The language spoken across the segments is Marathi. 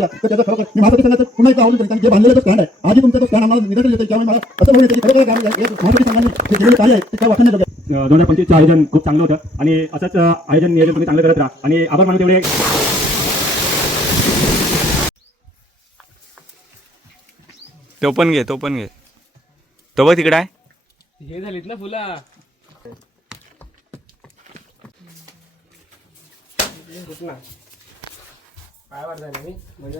तर त्याचा खरोखर मी महाराष्ट्र संघाचं पुन्हा एकदा आव्हान करेन, जे बांधलेलं जो स्टँड आहे आजही तुमचा तो स्टँड आम्हाला निदर्शन येतं, त्यामुळे मला असं म्हणून येतं की खरोखर महाराष्ट्र संघाने जे केलेलं कार्य आहे ते काय वाटण्याजोगं आहे. 2025चं आयोजन खूप चांगलं होतं आणि असंच आयोजन नियोजन तुम्ही चांगलं करत राहा आणि आभार मानू तेवढे. तो पण घे तो बघ तिकडे आहे. हे झालीत ना फुला काय वाटत मी म्हणजे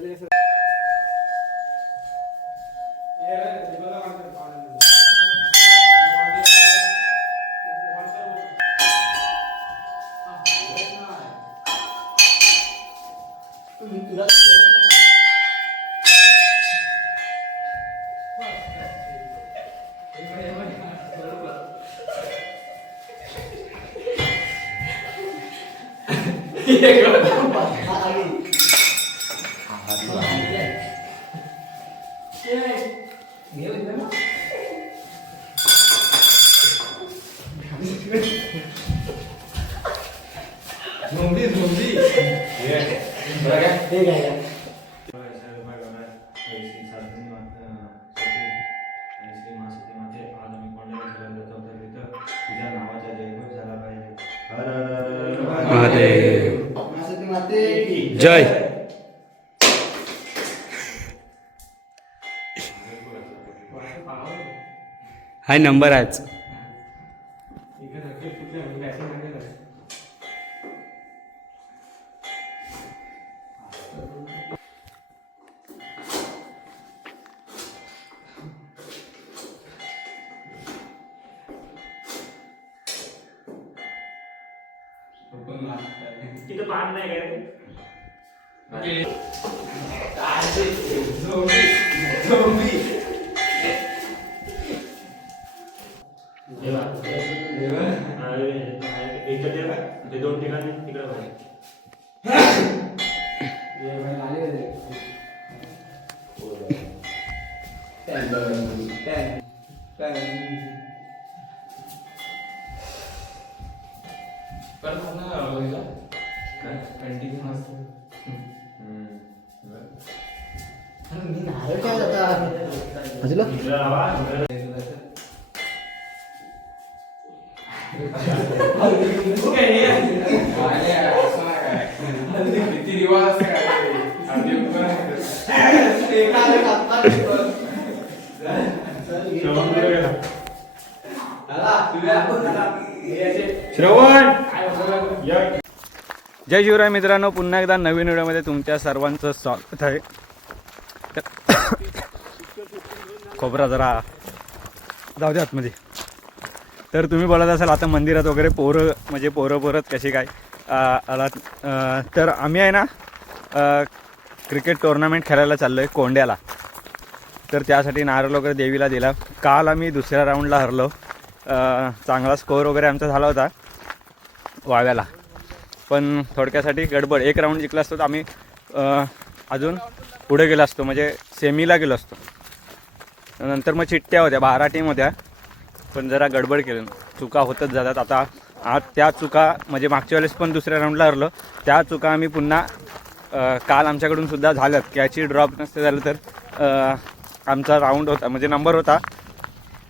जय हाय नंबर आहेच. तिथं पान नाही काय ते दोन ठिकाणी तिकडे श्रवण. जय शिवराय मित्रांनो, पुन्हा एकदा नवीन व्हिडिओमध्ये तुमच्या सर्वांचं स्वागत आहे. खोबरा जरा जाऊ दे आतमध्ये. तर तुम्ही बोलत असाल आता मंदिरात वगैरे पोरं कशी काय आलात. तर आम्ही आहे ना क्रिकेट टुर्नामेंट खेळायला चाललो आहे कोंड्याला. तर त्यासाठी नारळ वगैरे देवीला दिला. काल आम्ही दुसऱ्या राऊंडला हरलो. चांगला स्कोअर वगैरे आमचा झाला होता वाव्याला, पण थोडक्यासाठी गडबड. एक राऊंड जिंकला असतो तर आम्ही अजून पुढे गेलो असतो, म्हणजे सेमीला गेलो असतो. नंतर मग चिठ्ठ्या होत्या, 12 टीम होत्या, पण जरा गडबड केली. चुका होतच जातात. आता आज त्या चुका म्हणजे मागच्या वेळेस पण दुसऱ्या राऊंडला हरलो, त्या चुका आम्ही पुन्हा काल आमच्याकडून सुद्धा झाल्यात. कॅची ड्रॉप नसते झालं तर आमचा राऊंड होता म्हणजे नंबर होता.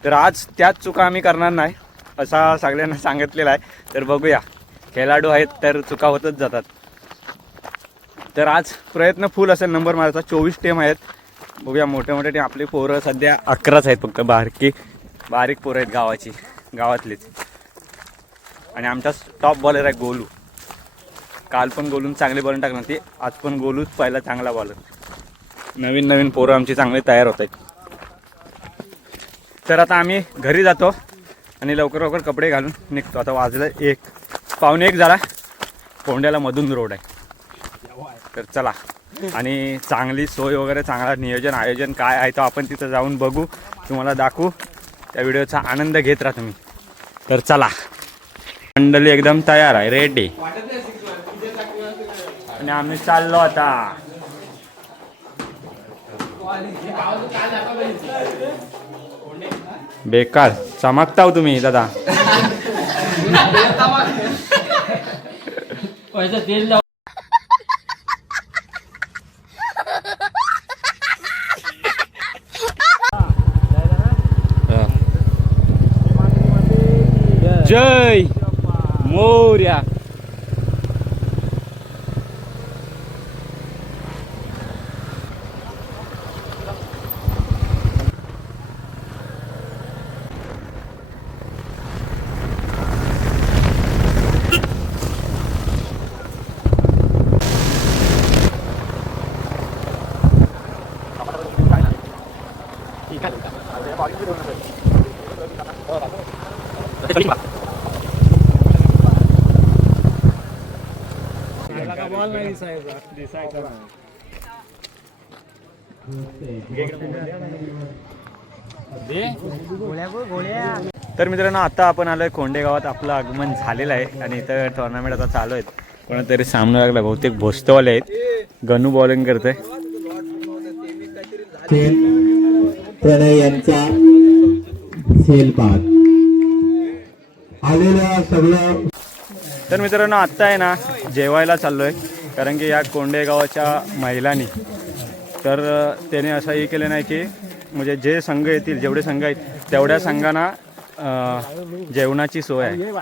तर आज त्याच चुका आम्ही करणार नाही असा सगळ्यांना सांगितलेला आहे. तर बघूया, खेळाडू आहेत तर चुका होतच जातात. तर आज प्रयत्न फुल असेल नंबर मारायचा. 24 टीम आहेत. बघूया, मोठे मोठे टीम. आपली पोरं सध्या 11च आहेत फक्त. बारीक पोरं आहेत गावातलीच. आणि आमचा टॉप बॉलर आहे गोलू. काल पण गोलून चांगली बॉलिंग टाकणार ती, आज पण गोलूच पहिला चांगला बॉलर. नवीन पोरं आमची चांगली तयार होत आहेत. तर आता आम्ही घरी जातो आणि लवकर कपडे घालून निघतो. आता वाजलं 1:15 झाला. कोंड्याला मधून रोड आहे. तर चला, आणि चांगली सोय वगैरे, चांगला नियोजन आयोजन काय आहे तो आपण तिथं जाऊन बघू, तुम्हाला दाखवू. त्या व्हिडिओचा आनंद घेत राहा तुम्ही. तर चला, मंडळी एकदम तयार आहे, रेडी. आणि आम्ही चाललो आता. बेकार चमकताव तुम्ही दादा. तेल मोर्या. बॉल नाही दिसायचा. तर मित्रांनो आता आपण आलोय कोंडे गावात. आपलं आगमन झालेलं आहे आणि इथं टुर्नामेंट आता चालू आहेत. कोणातरी सामना लागला, बहुतेक भोसतवाले आहेत. गणू बॉलिंग करतोय. प्रणय यांचा सेलबाद आलेल्या सगळं. तर मित्रांनो आत्ता आहे ना जेवायला चाललोय, कारण की या कोंडे गावाच्या महिलांनी तर त्याने असं हे केलं नाही की म्हणजे जे संघ येतील, जेवढे संघ आहेत तेवढ्या संघांना जेवणाची सोय आहे.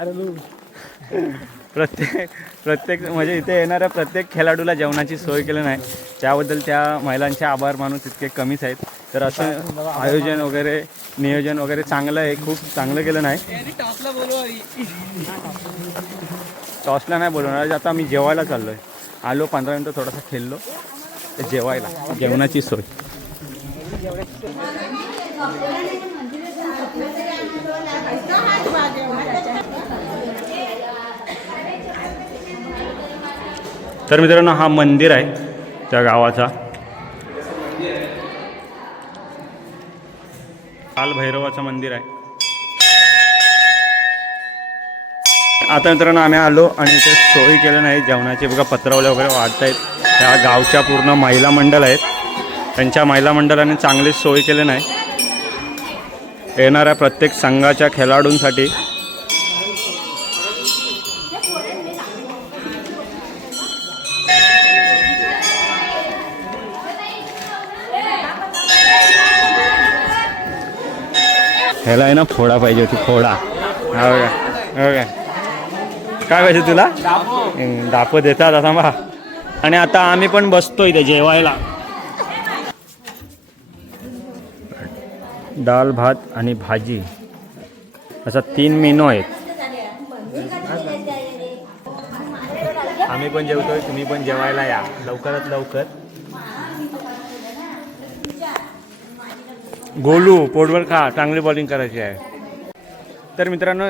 प्रत्येक म्हणजे इथे येणाऱ्या प्रत्येक खेळाडूला जेवणाची सोय केली नाही. त्याबद्दल त्या महिलांचे आभार मानून तितके कमीच आहेत. तर असं आयोजन वगैरे नियोजन वगैरे चांगलं आहे, खूप चांगलं केलं नाही. टॉसला नाही बोलवणार. आता मी जेवायला चाललो आहे. आलो 15 मिनटं थोडासा खेळलो, जेवायला जेवणाची सोय. तर मित्रांनो हा मंदिर आहे त्या गावाचा. काल भैरवाचं मंदिर आहे. आता मित्रांनो आम्ही आलो आणि इथे सोय केलं नाही जेवणाची. बघा पत्रावल्या वगैरे वाढत आहेत. त्या गावच्या पूर्ण महिला मंडळ आहेत, त्यांच्या महिला मंडळाने चांगली सोय केली नाही. येणाऱ्या प्रत्येक संघाच्या खेळाडूंसाठी ह्याला आहे ना फोडा पाहिजे होती, फोडा. हो का, हो का. काय पाहिजे तुला? दाप देतात आता बा. आणि आता आम्ही पण बसतो इथे जेवायला. डाळ भात आणि भाजी असा 3 मेनू आहेत. आम्ही पण जेवतोय, तुम्ही पण जेवायला या लवकरात लवकर. गोलू पोटभर खा, चांगली बॉलिंग करायची आहे. तर मित्रांनो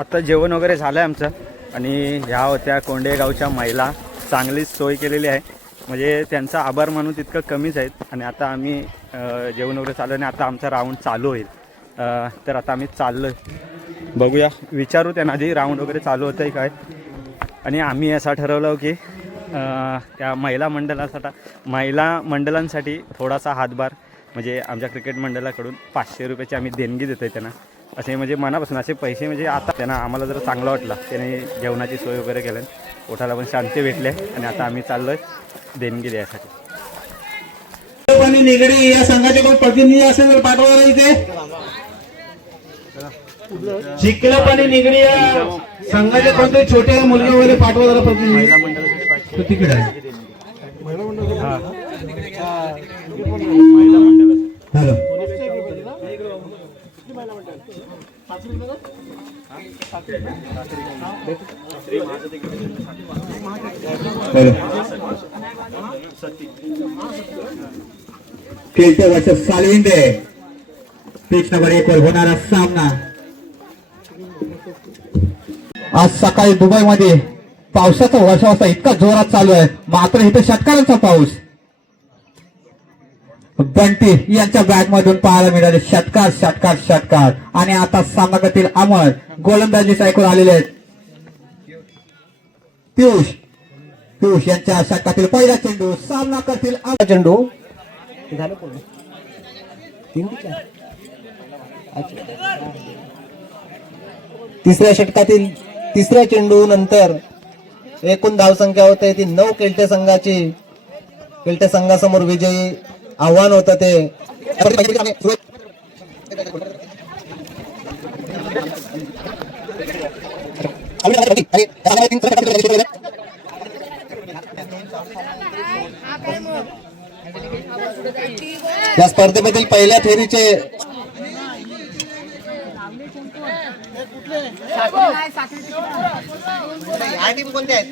आता जेवण वगैरे झालं आहे आमचं आणि ह्या होत्या कोंडे गावच्या महिला. चांगलीच सोय केलेली आहे, म्हणजे त्यांचा आभार मानून तितकं कमीच आहेत. आणि आता आम्ही जेवण वगैरे चालू आणि आता आमचा राऊंड चालू होईल. तर आता आम्ही चाललो आहे, बघूया, विचारू त्यांना आधी राऊंड वगैरे चालू होतं आहे काय. आणि आम्ही असं ठरवलं की त्या महिला मंडळांसाठी थोडासा हातभार, म्हणजे आमच्या क्रिकेट मंडळाकडून 500 रुपयाची आम्ही देणगी देतो आहे त्यांना. असे म्हणजे मनापासून असे पैसे, म्हणजे आता त्यांना आम्हाला जर चांगलं वाटलं त्याने जेवणाची सोय वगैरे केलं, पोटाला पण शांती भेटले. आणि आता आम्ही चाललो आहे देणगी द्यायसाठी. निगडी या संघाचे कोण प्रतिनिधी असेल तर पाठवा इथे. चिखलं पाणी निगडी या संघाचे कोणते छोटे मुलगे वगैरे पाठवा जरा प्रतिनिधी. महिला मंडळासाठी तिकडे आहे. महिला मंडळ. हॅलो. खेळते वर्ष सालविंदे पिच नंबर 1 वर होणारा सामना. आज सकाळी दुबईमध्ये पावसाचा वर्षावासा इतका जोरात चालू आहे, मात्र इथे षटकारांचा पाऊस. बंटी यांच्या बॅट मधून पाहायला मिळाले षटकार षटकार षटकार. आणि आता सामनागतील अमर गोलंदाजी ऐकून आलेले आहेत. पियुष यांच्या षटकातील पहिला चेंडू. सामना करतील चेंडू. तिसऱ्या षटकातील तिसऱ्या चेंडू नंतर एकूण धावसंख्या होते ती 9. केल्टे संघासमोर विजयी आव्हान होतं ते. या स्पर्धेमधील पहिल्या फेरीचे कोणते आहेत?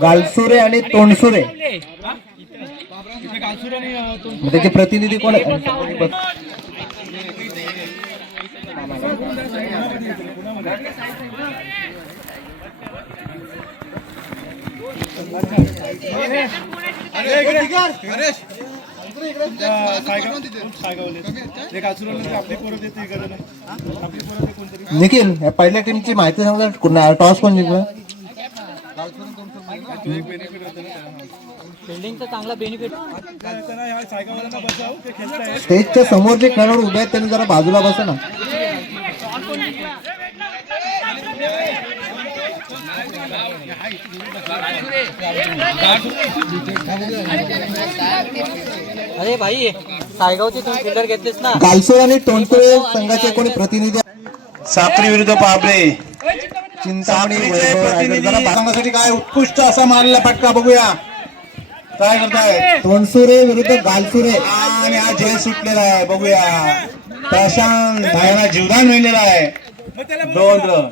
गालसुरे आणि तोंडसुरे त्याचे प्रतिनिधी कोण आहेत? निखिल या पहिल्या टीमची माहिती सांगा. टॉस कोण जिंकला? स्टेजच्या समोर जे खेळाडू उभे आहेत त्यांनी जरा बाजूला बसा ना. अरे भाई सायगावचे तुम्ही फिल्डर घेतलेस ना. गालसोर आणि तोंडसुरे संघाचे कोणी प्रतिनिधी? साक्री विरुद्ध पाबरे. चिंतामणी संघासाठी काय उत्कृष्ट असा मारलेला फटका बघूया काय करताय. तोंडसुरे विरुद्ध गालसुरे आणि हा जय सुटलेला आहे बघूया. प्रशांत भायना जीवदान मिळलेला आहे. 2 रन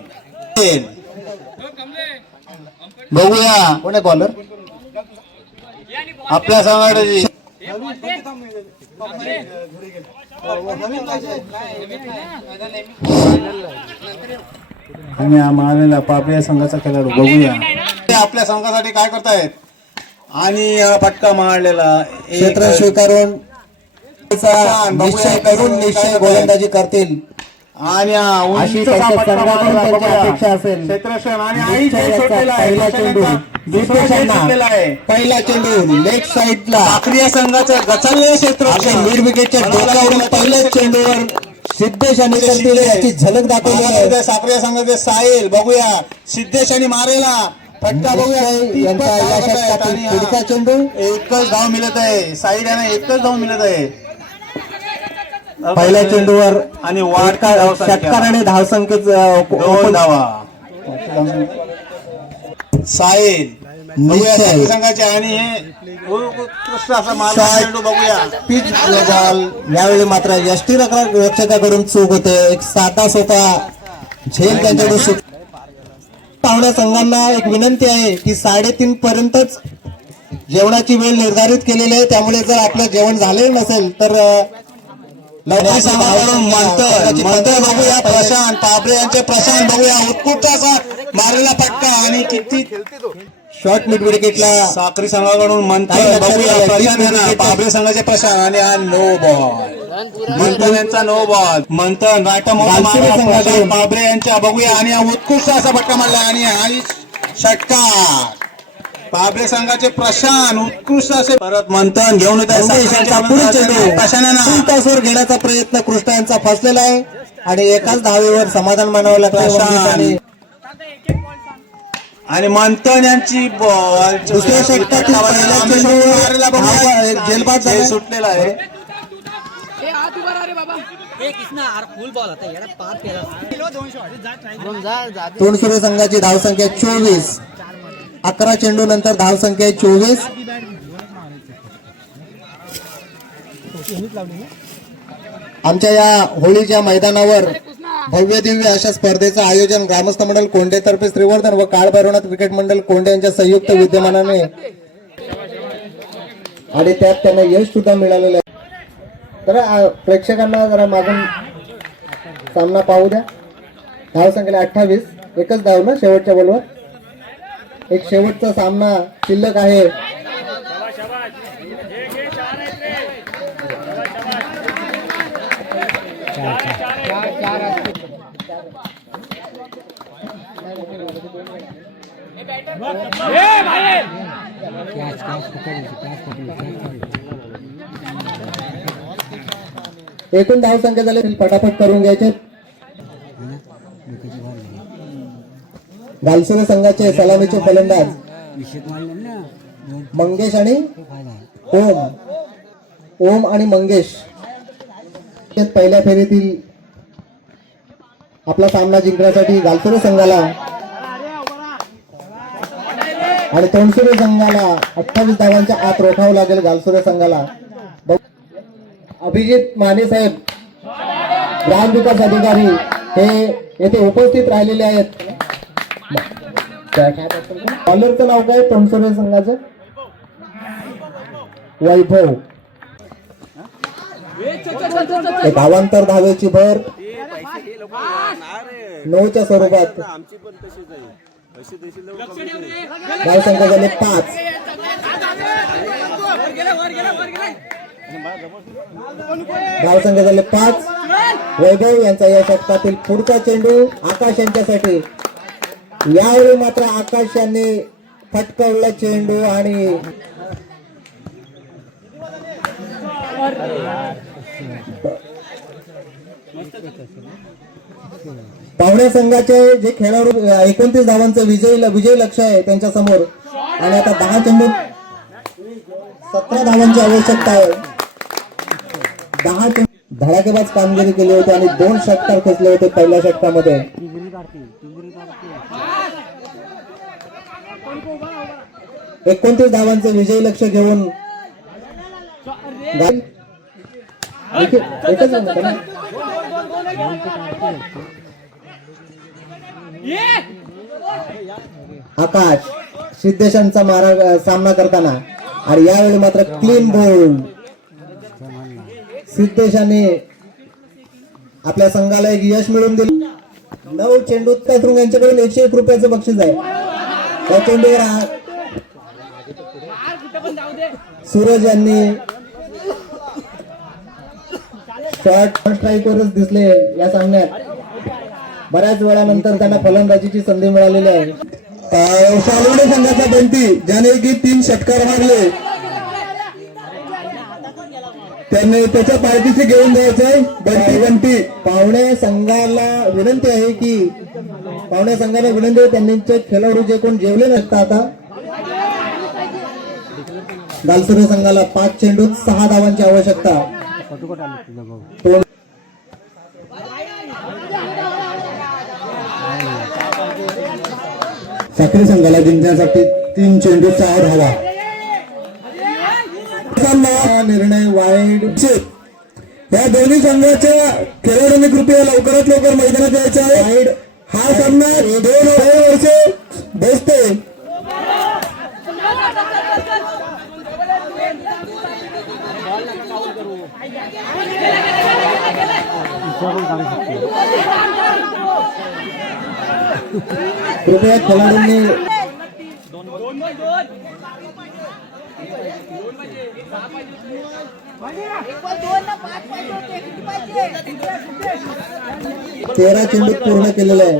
बघूया कोण आहे बॉलर? आपल्या संघाची आणि हा मारलेला पापड्या संघाचा खेळाडू बघूया ते आपल्या संघासाठी काय करतायत. आणि हा फटका मारलेला क्षेत्र स्वीकारून निश्चय करून निश्चय गोलंदाजी करतील आणि अशी त्यांच्या संघाकडून त्यांची अपेक्षा असेल. क्षेत्रक्षण आणि आई जय सुटलेला आहे. पहिला चेंडू दुसरा जय सुटलेला आहे. पहिला चेंडू लेफ्ट साइडला साक्रिया संघाचं गचलेलं क्षेत्रक्षण मिड विकेटच्या डोक्यावरून पहिल्याच चेंडूवर सिद्धेश आणि करतील याची झलक दाखवली आहे. साक्रिया संघाचे साहिल बघूया. सिद्धेश आणि मारेला फटका बघूया. यांचा या षटकातील पुढचा चेंडू एकच धाव मिळत आहे. साहिल यांना एकच धाव मिळत आहे. पहिल्या चेंडूवर आणि वाढ षटकाराने धावसंख्येत 2 धावा. साहिल बघूया साक्रिया संघाचे आणि हे उत्कृष्ट असा मारलेला चेंडू बघूया. Pitch ball. यावेळी मात्र यष्टी रक्षकाकडून चूक होते. एक साधा सोपा झेल त्यांच्याकडून सुट. पाहुण्या संघांना एक विनंती आहे की 3:30 पर्यंतच जेवणाची वेळ निर्धारित केलेली आहे. त्यामुळे जर आपलं जेवण झालेलं नसेल तर लवकर संघाकडून मंतर बघूया. प्रशांत पाबरे यांचे प्रशांत बघूया. उत्कृष्ट असा मारलेला फटका आणि किती शॉर्ट मिड विकेटला साक्री संघाकडून मंथन बघूया. प्रशांत यांना पाबरे संघाचे प्रशांत आणि हा नो बॉल. मंथन यांचा नो बॉल. मंथन संघाकडून पाबरे यांच्या बघूया आणि हा उत्कृष्ट असा फटका मारला आणि हा षटकार. पाबरे संघाचे प्रशांत उत्कृष्ट असे परत मंथन घेऊन येत तासवर घेण्याचा प्रयत्न कृष्णा यांचा फसलेला आहे आणि एकाच धावेवर समाधान मानावं लागतं. आणि मंथन यांची बॉल दुसऱ्या षटकातील पहिल्या चेंडूवर जेलबाद झाला. सुटलेला आहे. फुल बॉल होता येडा पार केला. तोंडसुरे संघाची धावसंख्या 24. 11 चेंडू नंतर धावसंख्या 24. आमच्या या होळीच्या मैदानावर भव्य दिव्य अशा स्पर्धेचं आयोजन ग्रामस्थ मंडळ कोंडेतर्फे श्रीवर्धन व काळ भैरवनाथ क्रिकेट मंडळ कोंडे यांच्या संयुक्त विद्यमानाने आणि त्यात त्यांना यश सुद्धा मिळालेलं आहे. तर प्रेक्षकांना जरा मागून सामना पाहू द्या. धावसंख्येला 28. एकच धाव ना शेवटच्या बॉलवर. एक शेवटचा सामना शिल्लक आहे. एकूण धावसंख्या झाली फटाफट करून घ्यायचे. गालसुरे संघाचे सलामीचे फलंदाज मंगेश आणि ओम आणि मंगेश पहिल्या फेरीतील आपला सामना जिंकण्यासाठी गालसुरे संघाला आणि तोंडसुरे संघाला 28 धावांच्या आत रोखावं लागेल. गालसुरे संघाला अभिजित माने साहेब ग्रामविकास अधिकारी हे येथे उपस्थित राहिलेले आहेत. बॉलरचं नाव काय तोंडसुरे संघाचं? वैभव. धावांतर धावेची भर 9च्या स्वरूपात. धाव संख्या झाले 5. धाव संख्या झाले 5. वैभव यांचा या षटकातील पुढचा चेंडू आकाश यांच्यासाठी. यावेळी मात्र आकाश यांनी फटकावला चेंडू आणि पाहुण्या संघाचे जे खेळाडू 29 धावांचं विजय लक्ष आहे त्यांच्या समोर आणि आता 10 चेंडू 17 धावांची आवश्यकता आहे. 10 धडाकेबाज कामगिरी केली होती आणि 2 षटकार खेचले होते पहिल्या षटकामध्ये. एकोणतीस धावांचे विजयी लक्ष घेऊन आकाश सिद्धेशांचा सामना करताना आणि यावेळी मात्र क्लीन बोल्ड. सिद्धेशाने आपल्या संघाला एक यश मिळवून दिले. 9 चेंडूत यांच्याकडून 101 रुपयाचं बक्षीस आहे. त्या चेंडूवर सूरज यांनी शॉर्ट स्ट्राईकवरच दिसले या सामन्यात. बऱ्याच वेळानंतर त्यांना फलंदाजीची संधी मिळालेली आहे. शालवडे संघाचा बंटी ज्याने की 3 षटकार मारले त्यांनी त्याच्या पार्टीशी घेऊन द्यायचंय. बंटी पाहुण्या संघाला विनंती आहे की पाहुण्या संघाला विनंती आहे त्यांचे खेळाडू जे कोण जेवले नसतात आता. गालसुरे संघाला 5 चेंडूत 6 धावांची आवश्यकता. साखरी संघाला जिंकण्यासाठी 3 चेंडू 6 धावा. निर्णय वाईड. या दोन्ही संघाच्या खेळाडूंनी कृपया लवकरात लवकर मैदानात यायचं आहे. वाईड हा सामना 2 वर्षे बसते. कृपया खेळाडूंनी तेरा चेंडू पूर्ण केलेला आहे.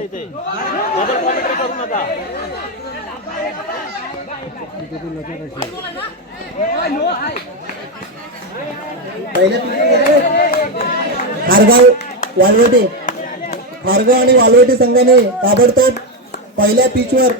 खारगाव आणि वालवटी संघाने ताबडतोब पहिल्या पिचवर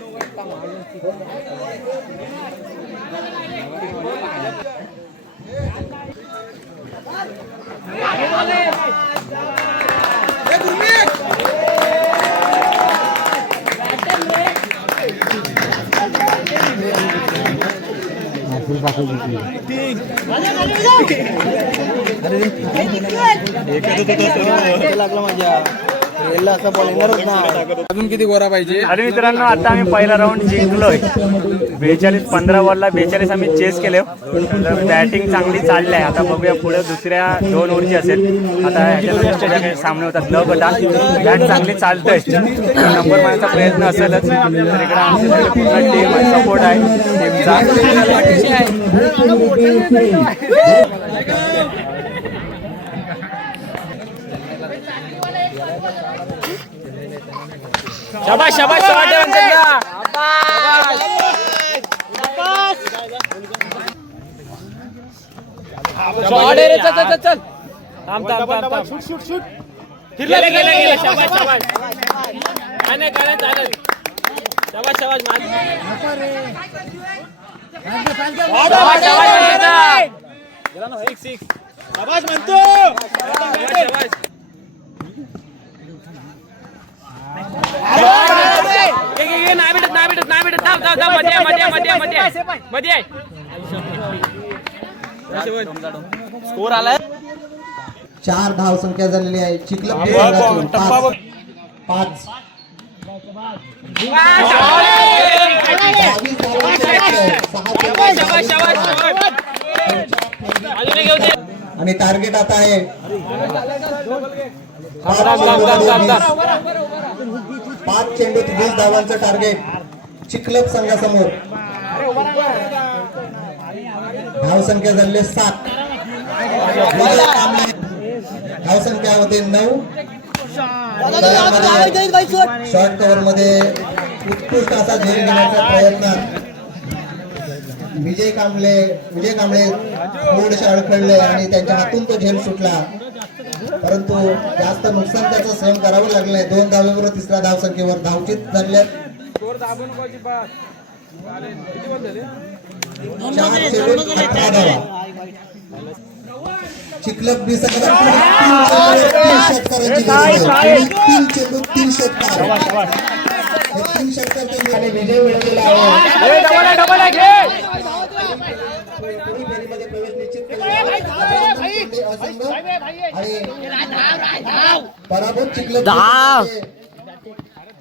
अजून किती गोरा पाहिजे. आणि मित्रांनो आता आम्ही पहिला राऊंड जिंकलोय. 15 बॉलला 42 आम्ही चेस केले. बॅटिंग चांगली चालली आहे. आता बघूया पुढे दुसऱ्या 2 ओव्हरची असेल. आता ह्याच्यानंतर काही सामने होतात. ल गटात बॅट चांगली चालतंय. नंबर मारण्याचा प्रयत्न असेलच. तर इकडे आमची पूर्ण टीम सपोर्ट आहे टीमचा. शाबाश शाबाश चल थांब शूट शूट शूट गेले शाबाश शाबाश चालेल. शाबाश शाबाश शाबाश म्हणतो नाही भेटत मध्ये स्कोर आलाय 4 धाव संख्या झालेली आहे चिखलप संघाची. पाच 22 धावांचे लक्ष्य, 6 आणि टार्गेट आता आहे 5 चेंडूत 20 धावांचं टार्गेट चिखलप संघासमोर. धाव संख्या झालेले 7. धाव संख्या होते 9. शॉर्ट कव्हर मध्ये उत्कृष्ट असा झेल घेण्याचा प्रयत्न विजय कांबळे थोडेसे अडखळले आणि त्यांच्या हातून तो झेल सुटला, परंतु जास्त नुकसान त्याचं सहन करावं लागलं नाही. 2 धावेबरोबर तिसऱ्या धाव संख्येवर धावचित झाले. 4 चेंडूत 18 धावा. चिखलप बी संघाला 3 षटकारांची गरज आहे. 3 चेंडूत 3 षटकार. 3 षटकार विजय मिळवलेला आहे. फेरीमध्ये प्रवेश निश्चित आणि पराभूत चिखलप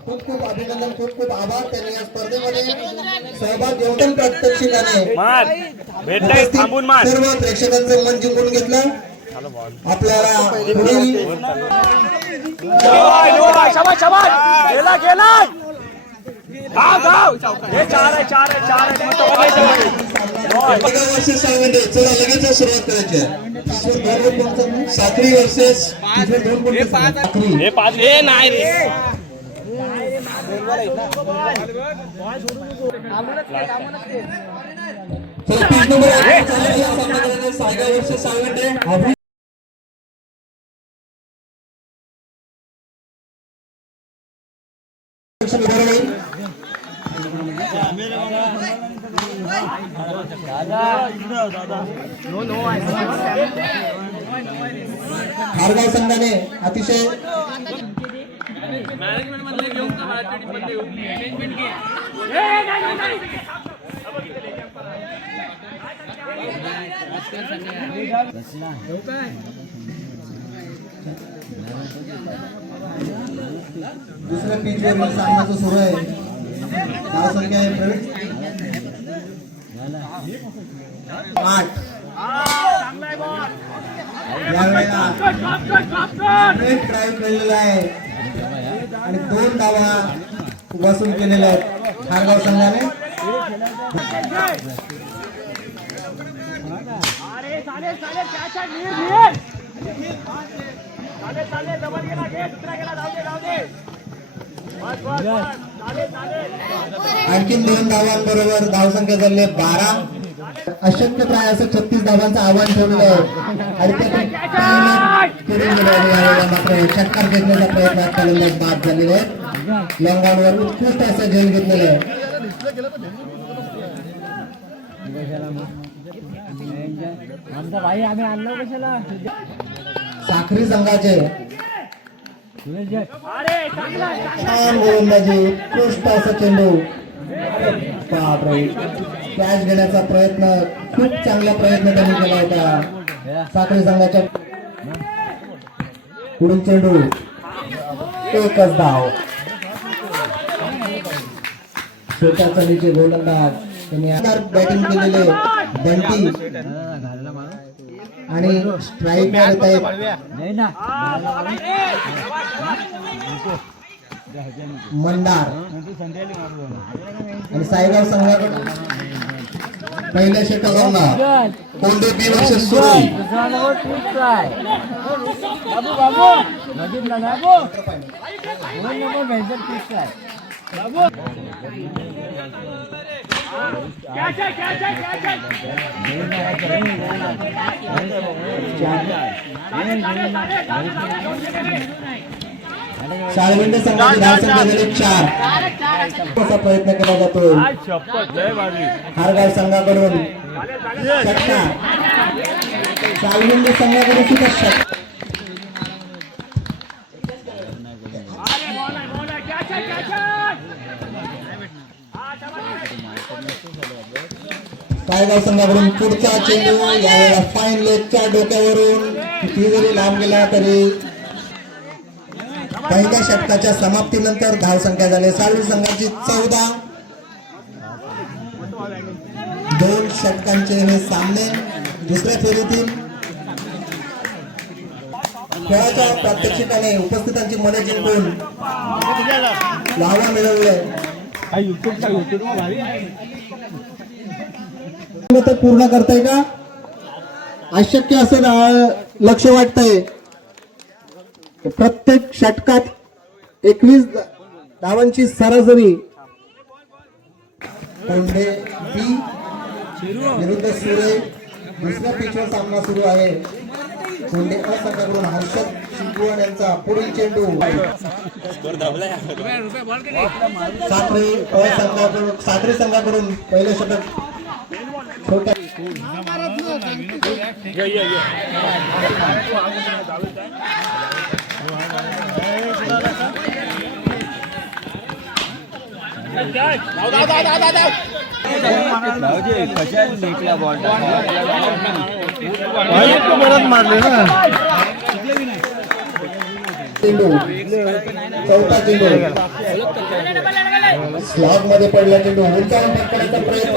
खूप खूप अभिनंदन, खूप खूप आभार. त्यांनी या स्पर्धेमध्ये सहभाग घेऊन प्रात्यक्षिकाने सर्व प्रेक्षकांचं मन जिंकून घेतलं. आपल्याला पुढील वर्सेस सावंडे. चला लगेच सुरुवात करायची आहे. साखरी वर्सेस साखरी. नाही रे चला 5 नंबर सायगा वर्सेस सावंडे. खारगाव संघाने अतिशय दुसऱ्या पिचवर सामनाचं सुरू आहे. धाव संख्या आहे 8. यावेळेला ड्राईव्ह केलेला आहे आणि 2 धावा वसूल केलेल्या आहेत खारगाव संघाने. आणखीन 2 धावांबरोबर धावसंख्या झाली 12. अशक्य प्राय असं 36 धावांचं आव्हान ठेवलेलं आहे आणि मात्र षटकार घेतण्याचा प्रयत्न फलंदाज बाद झालेले आहेत. लॉंगॉनवर उत्कृष्ट असं झेल घेतलेलं आहे. साखरी संघाचे छान गोलंदाजी, उत्कृष्ट असं चेंडू. कॅच घेण्याचा प्रयत्न, खूप चांगला प्रयत्न त्यांनी केला होता साखरी संघाच्या. पुढील चेंडू 1च धाव. छोट्या चढीचे गोलंदाज त्यांनी बॅटिंग केलेले बंटी आणि स्ट्राईक येत आहेत मंदार. आणि सायगाव संघाकडून पहिल्या षटकाला कोंडे बी वर्सेस सुरू. शाळविंड संघाची धावसंख्या झाली 4. असा प्रयत्न केला जातो हारगाव संघाकडून षटकार. शाळविंड संघाकडून सुद्धा षटकार. कायगाव संघाकडून पुढचा चेंडू यावेळेला फाईन लेगच्या डोक्यावरून किती जरी लांब गेला तरी पहिल्या षटकाच्या समाप्तीनंतर धावसंख्या झाली साळवी संघाची 14. 2 षटकांचे हे सामने दुसऱ्या फेरीतील खेळाच्या प्रात्यक्षिकाने उपस्थितांची मने जिंकून लावा मिळवले. तर पूर्ण करताय का? अशक्य असं लक्ष वाटतंय. प्रत्येक षटकात 21 धावांची सरासरी. कोंडे बी विरुद्ध सुरे दुसऱ्या पिचवर सामना सुरू आहे. कोंडे अ संघाकडून हर्षद चिंचवण यांचा पुढील चेंडू साखरे संघाकडून पहिले षटक छोट्या चेंडू चौथा चेंडू स्लॉट मध्ये पडला चेंडू उंचावून पकडण्याचा प्रयत्न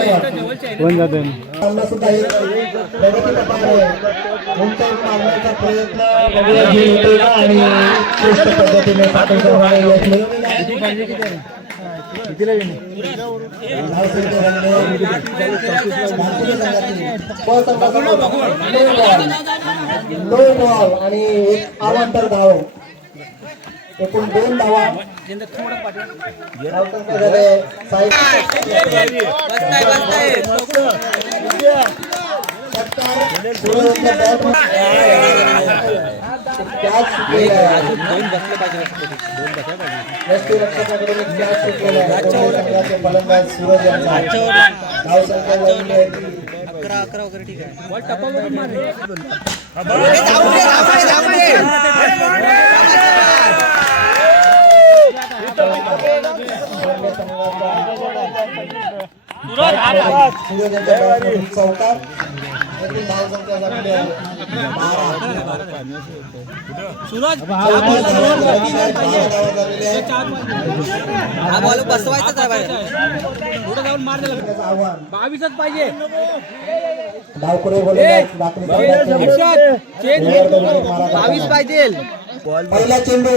सामना सुद्धा एक प्रगतीपथावर आहे. उंचावून मारण्याचा प्रयत्न आणि श्रेष्ठ पद्धतीने साखर संघाने यश मिळवलेलं आहे. नो बॉल आणि एक अवांतर धाव. एकूण 2 धावा. फलंदाज सूरज यांचा धावसंख्या झालेली आहे 11 वगैरे ठीक आहे. सूरज यांच्या बॅटमधून चौकार. एकूण धावसंख्या झालेली आहे 12. बसवायचंच आहे बाहेर. आव्हान 22च पाहिजे. डावखुरे गोलंदाज दाखल 22 पाहिजे. पहिला चेंडू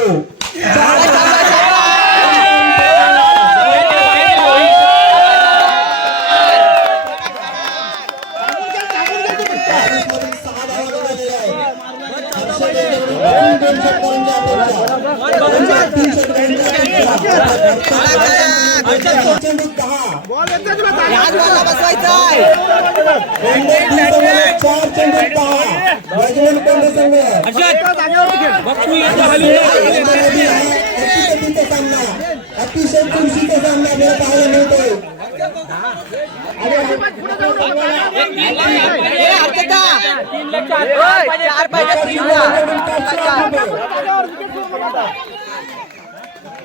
अतिशय खुर्शीचा सामना आपल्याला पाहायला मिळतोय.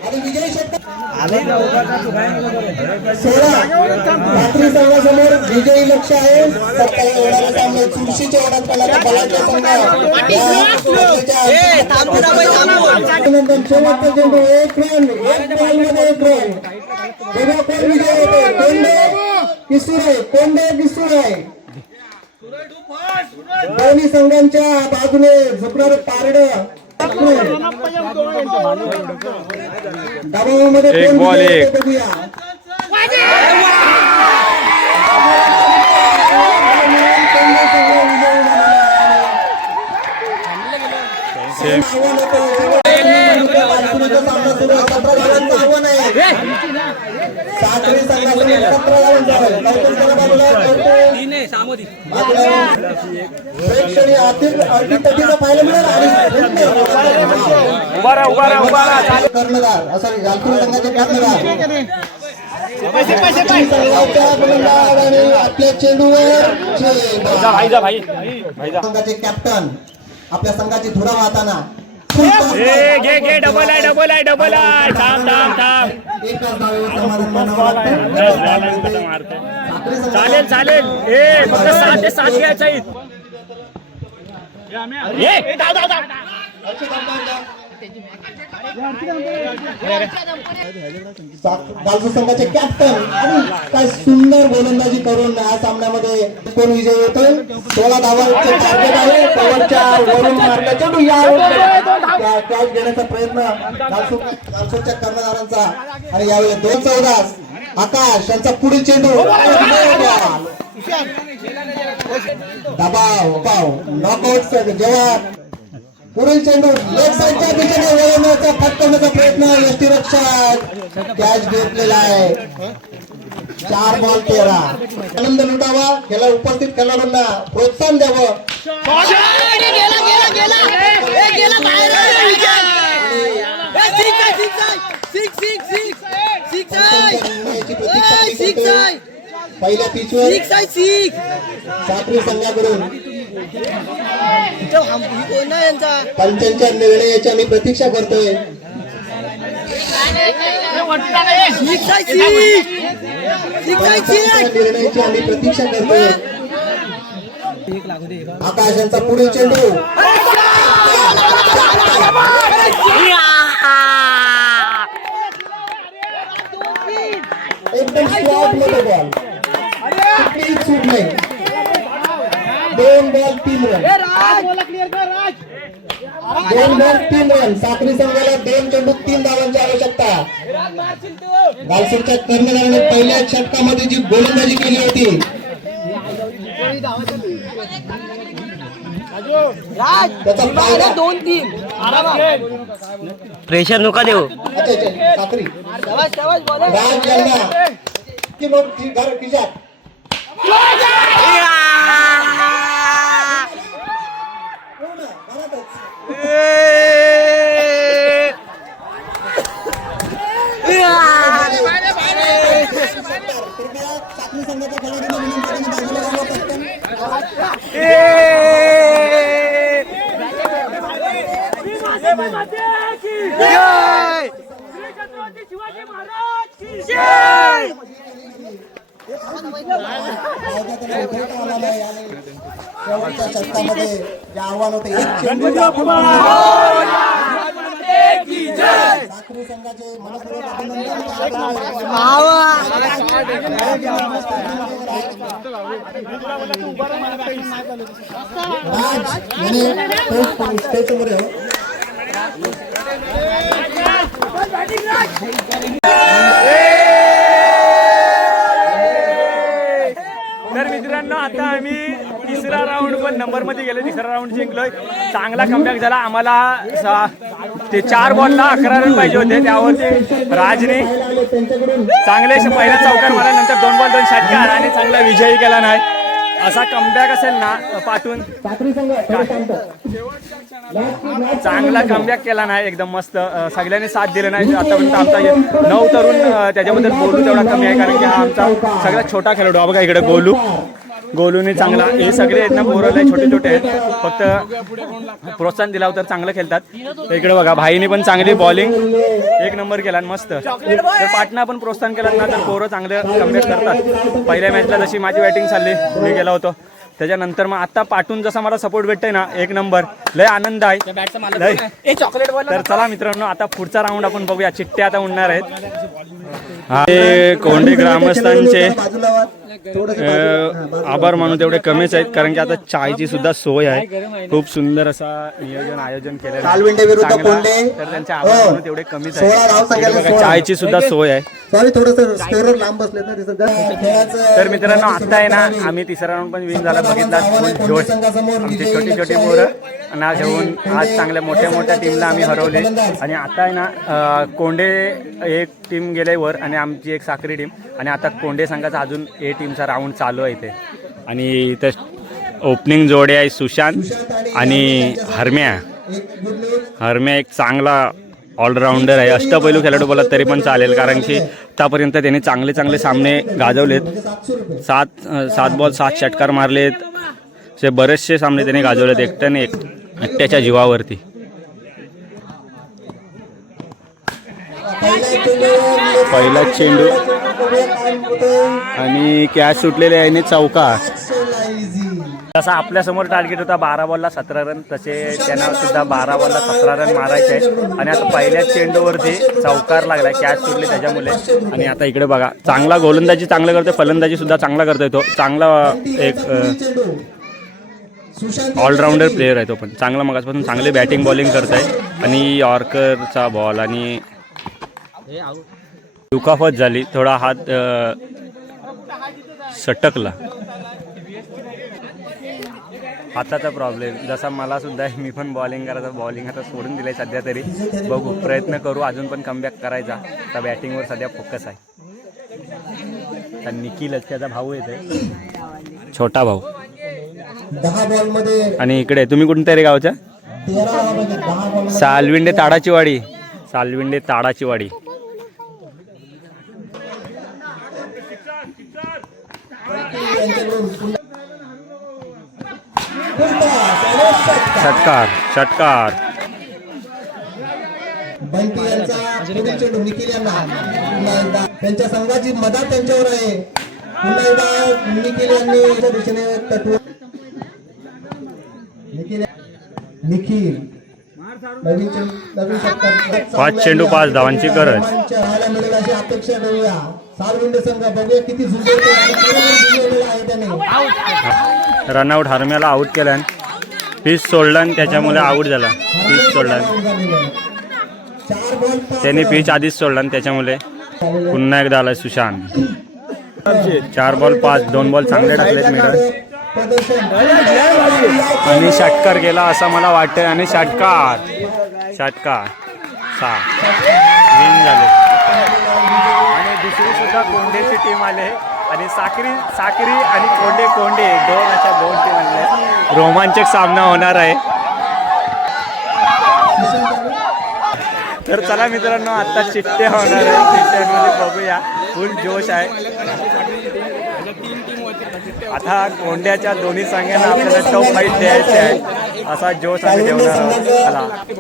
आणि विजयी षटकार 16 रात्री संघासमोर विजयी लक्ष आहे. 27 ओव्हरचा सामना चुरशीच्या ओढ्यात पडला बलाच्या संघ शेवटचा चेंडू 1 रन 1 बॉलमध्ये 1 रन. तेव्हा कोण विजय होतो? कोंडे किसुरे. दोन्ही संघांच्या बाजूने झुकणारं पारडं दबावामध्ये एक बॉल एक. बघूया. आव्हान आहे. साखरे संघासमोर 17 धावांचं आहे. लवकर त्याला बाजूला प्रेक्षणीय आर्थिक तटीचा पाहायला मिळेल आणि उभा राहा कर्णधार सॉरी गालपुरी संघाचे कर्णधार आणि आपल्या चेंडूवर संघाचे कॅप्टन आपल्या संघाची धुरा वाहताना घे डबल आहे थांब एकच धावेवर समाधान मानावं लागतं. चालेल फक्त 7 ते 7 घ्यायचं आहे. गालपूर संघाचे कॅप्टन आणि काय सुंदर गोलंदाजी करून या सामन्यामध्ये कोण विजय होतोय. 16 धावांचे टार्गेट आहे. कव्हरच्या वरून मारला चेंडू या कॅच घेण्याचा प्रयत्न गालपूरच्या कर्णधारांचा आणि यावेळी 2-14 आकाश यांचा पुढील चेंडू दबाव नॉकआउट जेव्हा पुढील चेंडू लेग साईडच्या दिशेने वळवण्याचा फटकवण्याचा प्रयत्न यष्टीरक्षक कॅच घेतलेला आहे. 4 बॉल 13. आनंद लुटावा खेळा उपस्थित खेळाडूंना प्रोत्साहन द्यावं. पहिल्या पिचवर साखरी संघाकडून पंचांच्या निर्णयाची आम्ही प्रतीक्षा करतोय. निर्णयाची आम्ही प्रतीक्षा करतोय. आकाश यांचा पुढील चेंडू एकदम स्लॉट मध्ये बॉल कुठलीही चूक नाही. 2 बॉल 3 रन 2 बॉल 3 रन. साखरी संघाला 2 चेंडू 3 धावांची आवश्यकता. गालसूरच्या कर्णधाराने पहिल्या षटकामध्ये जी गोलंदाजी केली होती त्याचा फायदा 2-3 प्रेशर नका देऊ. अच्छा साखरी राज यांना की नोट घर खिशात साखरी संघाच्या खेळाडूंना विनंती बाजूला जावं पटकन. शेवटच्या षटकामध्ये जे आव्हान होते एक चेंडू साखरी संघाचे मनपूर्वक तर मित्रांनो आता आम्ही तिसरा राऊंड पण नंबर मध्ये गेलो. तिसरा राऊंड जिंकलोय. चांगला कमबॅक झाला. आम्हाला ते 4 बॉलला 11 रन पाहिजे होते. त्यावरती राजने चांगले पहिला चौकार मारला. नंतर 2 बॉल 2 षटकार आणि चांगला विजयी केला नाही. असा कमबॅक असेल ना पाठवून चांगला कमबॅक केला नाही. एकदम मस्त सगळ्यांनी साथ दिलं नाही. आतापर्यंत आमचा 9 तरुण त्याच्याबद्दल बोलू तेवढा कमी आहे कारण की हा आमचा सगळ्यात छोटा खेळाडू. बघा इकडे गोलूने चांगला हे सगळे आहेत ना पोरं छोटे छोटे आहेत. फक्त प्रोत्साहन दिला तर चांगलं खेळतात. इकडे बघा भाईने पण चांगली बॉलिंग 1 नंबर केला मस्त. तर पाटणा आपण प्रोत्साहन केलं ना तर पोरं चांगलं कमबॅक करतात. पहिल्या मॅचला जशी माझी बॅटिंग चालली मी गेलो होतो त्याच्यानंतर मग आता पाठून जसा मला सपोर्ट भेटतोय ना 1 नंबर लय आनंद आहे लय. तर चला मित्रांनो आता पुढचा राऊंड आपण बघूया. चिठ्ठ्या आता उडणार आहेत. हे कोंडे ग्रामस्थांचे आभार मानून तेवढे कमीच आहेत कारण की आता चायची सुद्धा सोय आहे. खूप सुंदर असा आयोजन केलेलं आहे. तर त्यांचे आभार मानून तेवढे कमीच आहे. चायची सुद्धा सोय आहे. सॉरी थोडंसं स्कोरर लांब बसले ना. तर मित्रांनो आता आहे ना आम्ही तिसरा राऊंड पण विन झाला बघितला. आमची छोटी छोटी पोरं ना घेऊन आज चांगल्या मोठ्या टीमला आम्ही हरवले. आणि आता आहे ना कोंडे एक टीम गेले वर आणि आमची एक साखरी टीम आणि आता कोंडे संघाचा अजून ए टीमचा राऊंड चालू आहे इथे. आणि इथे ओपनिंग जोडे आहे सुशांत आणि हरम्या. हरम्या एक चांगला ऑलराऊंडर आहे, अष्टपैलू खेळाडू बोलत तरी पण चालेल, कारण की आतापर्यंत त्याने चांगले चांगले सामने गाजवलेत. 7 बॉल 7 षटकार मारलेत, असे बरेचसे सामने त्याने गाजवलेत एकट्याच्या जीवावरती. पहिला चेंडू आणि कॅच सुटलेले आहे चौकार. तसा आपल्यासमोर टार्गेट होता 12 बॉलला 17 रन, तसे त्यांना सुद्धा 12 बॉलला 17 रन मारायचे आहे. आणि आता पहिल्याच चेंडूवरती चौकार लागला, कॅच सुटली त्याच्यामुळे. आणि आता इकडे बघा, चांगला गोलंदाजी चांगलं करतोय, फलंदाजी सुद्धा चांगला करतोय. तो चांगला एक ऑलराऊंडर प्लेअर आहे तो, पण चांगला मगासपासून चांगली बॅटिंग बॉलिंग करत आहे. आणि यॉर्करचा बॉल आणि दुखापत झाली, थोडा हात सटकला, हाताचा प्रॉब्लेम. जसा मला सुद्धा आहे, मी पण बॉलिंग करायचं, बॉलिंग आता सोडून दिलं आहे सध्या तरी. बघू, प्रयत्न करू अजून पण कमबॅक करायचा. तर बॅटिंगवर सध्या फोकस आहे. तर निखिलच त्याचा भाऊ येतोय, छोटा भाऊ. 10 बॉलमध्ये आणि इकडे तुम्ही कोणत्या रे गावच्या? 10 बॉल सालविंडे ताडाची वाडी, सालविंडे ताडाची वाडी. षटकार षटकार. बंटी यांचा पुढील चेंडू निखिल यांना. पुन्हा एकदा त्यांच्या संघाची मदत त्यांच्यावर आहे. पुन्हा एकदा निखिल यांनी त्या दिशेने तटवून निखिल नवीन षटकार. 5 चेंडू 5 धावांची गरज. पाहायला मिळेल अशी अपेक्षा करूया. सालविंडे संघ बघूया किती झुंजतो आहे त्याने. रनआउट, हरम्याला आऊट केला, पिच सोडला आणि त्याच्यामुळे आऊट झाला. पिच सोडला, 4 बॉल त्याने पिच आधीच सोडला आणि त्याच्यामुळे पुन्हा एकदा आला सुशांत. 4 बॉल 5, 2 बॉल चांगले टाकलेत मिडल. आणि षटकार गेला असं मला वाटतं. आणि षटकार 6 विन झाले. आणि दुसरी सुद्धा कोंडेची टीम आले. आणि साक्री आणि कोंडे 2 अशा 2 टीम आल्या. रोमांचक सामना होणार आहे. तर चला मित्रांनो, आता चिठ्ठ्या होणार आहे. चिठ्ठ्यांमध्ये बघूया, फुल जोश आहे. आता कोंड्याच्या दोन्ही संघांना आपल्याला टॉप फाईट द्यायचे आहे, असा जोश आम्ही ठेवणार आहोत.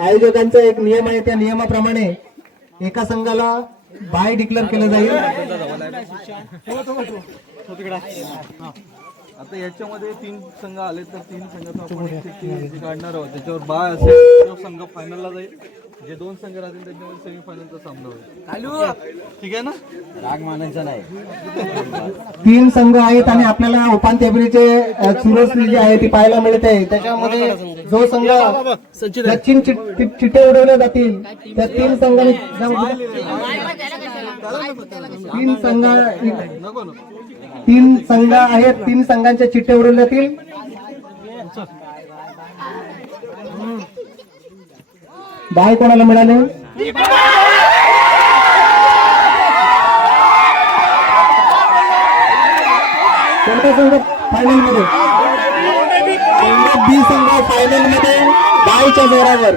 आयोजकांचा एक नियम आहे, त्या नियमाप्रमाणे एका संघाला बाय डिक्लेअर केलं जाईल. आता याच्यामध्ये 3 संघ आले तर 3 संघाचा आपण एक काढणार आहोत. त्याच्यावर बाय असेल तो संघ फायनलला जाईल. जे 2 संघ राहतील त्यांच्यामध्ये सेमीफायनलचा सामना होईल. ठीक आहे ना? राग मानायचा नाही. 3 संघ आहेत आणि आपल्याला उपांत्य फेरीचे चुरस जी आहे ती पाहायला मिळते. त्याच्यामध्ये जो संघ चिठ्ठे उडवल्या जातील त्या 3 संघांनी 3 संघ आहेत. 3 संघांच्या चिठ्ठे उडवल्या जातील. बाय कोणाला मिळाले? कोणता संघ फायनल मध्ये? बी संघ फायनल मध्ये बायच्या जोरावर.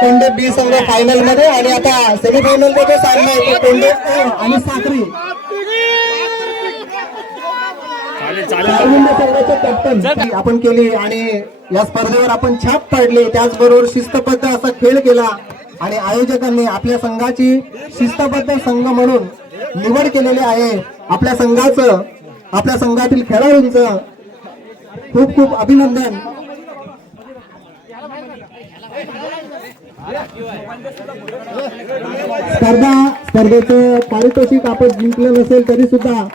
कोंडे बी संघ फायनल मध्ये. आणि आता सेमीफायनल मध्ये सामना आहे तो कोंडे आणि साक्री. संघाचे कॅप्टन आपण केली आणि या स्पर्धेवर आपण छाप पाडली. त्याचबरोबर शिस्तबद्ध असा खेळ केला आणि आयोजकांनी आपल्या संघाची शिस्तबद्ध संघ म्हणून निवड केलेली आहे. आपल्या संघातील खेळाडूंचं खूप खूप अभिनंदन. स्पर्धेचं पारितोषिक आपण जिंकलं नसेल तरी सुद्धा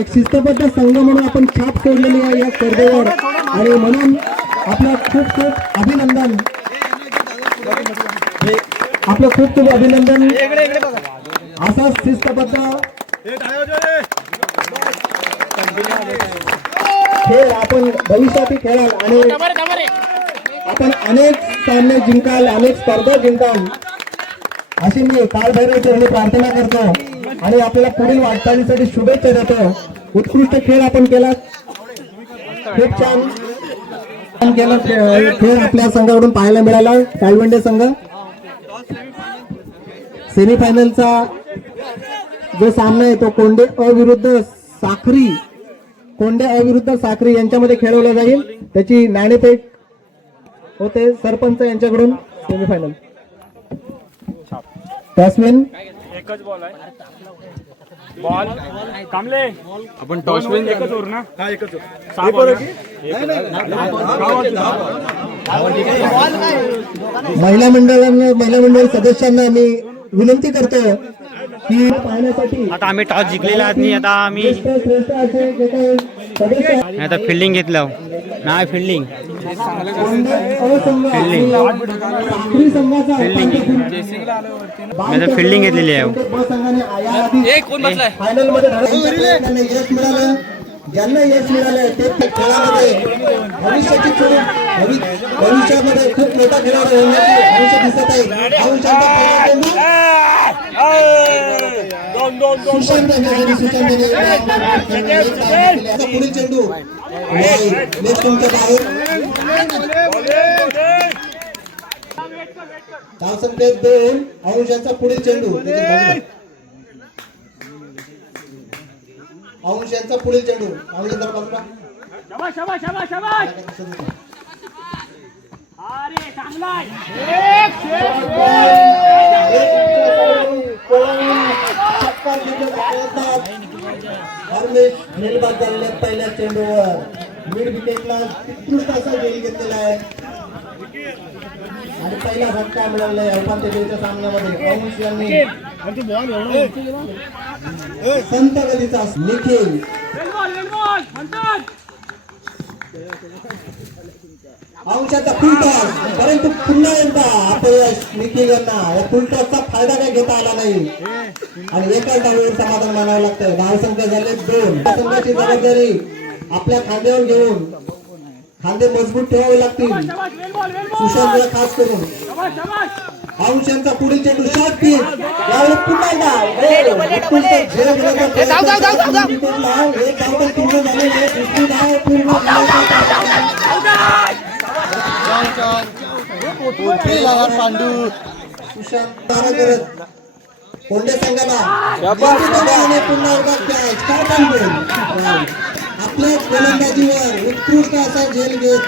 एक शिस्तबद्ध संघ म्हणून आपण छाप सोडलेली आहे या स्पर्धेवर. आणि म्हणून आपलं खूप खूप अभिनंदन. असा शिस्तबद्ध खेळ आपण भविष्यातही खेळाल आणि आपण अनेक सामने जिंकाल, अनेक स्पर्धा जिंकाल अशी मी काळभैरव चरणी प्रार्थना करतो आणि आपल्याला पुढील वाटचालीसाठी शुभेच्छा देतो. उत्कृष्ट खेळ आपण केला, खूप छान. खेळ आपल्या संघाकडून पाहायला मिळाला. कालवंडे संघ सेमीफायनलचा जो सामना आहे तो कोंडे अविरुद्ध साखरी यांच्यामध्ये खेळवला जाईल. त्याची नाणेफेक होते सरपंच यांच्याकडून. सेमीफायनल बॅट्समॅन एकच बॉल आहे. बॉल कामले आपण टॉसमॅन एकच ओव्हर ना. हा एकच महिला मंडळ सदस्यांना मी विनंती करतो की पाहण्यासाठी आता आम्ही टॉस जिंकलेला आहात नाही. आता आम्ही श्रेष्ठ असे जे काही सदस्य आता फिल्डिंग घेतलं नाही. फिल्डिंग साखरी संघाचा मी आता फिल्डिंग घेतलेली आहे. फायनल मध्ये त्यांना यश मिळालं. ज्यांना यश मिळालं ते खेळामध्ये भविष्यामध्ये खूप मोठा खेळाडू होण्याचे भविष्य दिसत आहे. सुशांत पुढील चेंडू तुमच्या बाहेर धावसंख्येत 2 अंशांचा पुढील चेंडू अंशांचा पुढील चेंडू बाजूला पहिल्या चेंडूवर मिड विकेटला उत्कृष्ट असा गेली घेतलेला आहे आणि पहिला झटका मिळवला आहे उपांत्य फेरीच्या सामन्यामध्ये. अंश यांनी संत गलीचा निखिल अंशाचा फुलटॉस, परंतु पुन्हा एकदा अपयश निखिल यांना. या फुलटॉसचा फायदा काही घेता आला नाही आणि एकाच डावीवर समाधान मानावं लागतं. धावसंख्या झाले 2. संघाची जबाबदारी आपल्या खांद्यावर घेऊन खांदे मजबूत ठेवावे लागतील. सुशांतला खास करून अंशांचा पुढील चेंडू शॉर्ट पिच. यावेळी पुन्हा एकदा एक धाव तर पूर्ण झालेली आहे. दुसरी धाव पूर्ण सुशांत करत कोंडे संघाला पुन्हा एकदा कॅच. काय सांगतो आपल्या गोलंदाजीवर उत्कृष्ट असा झेल घेत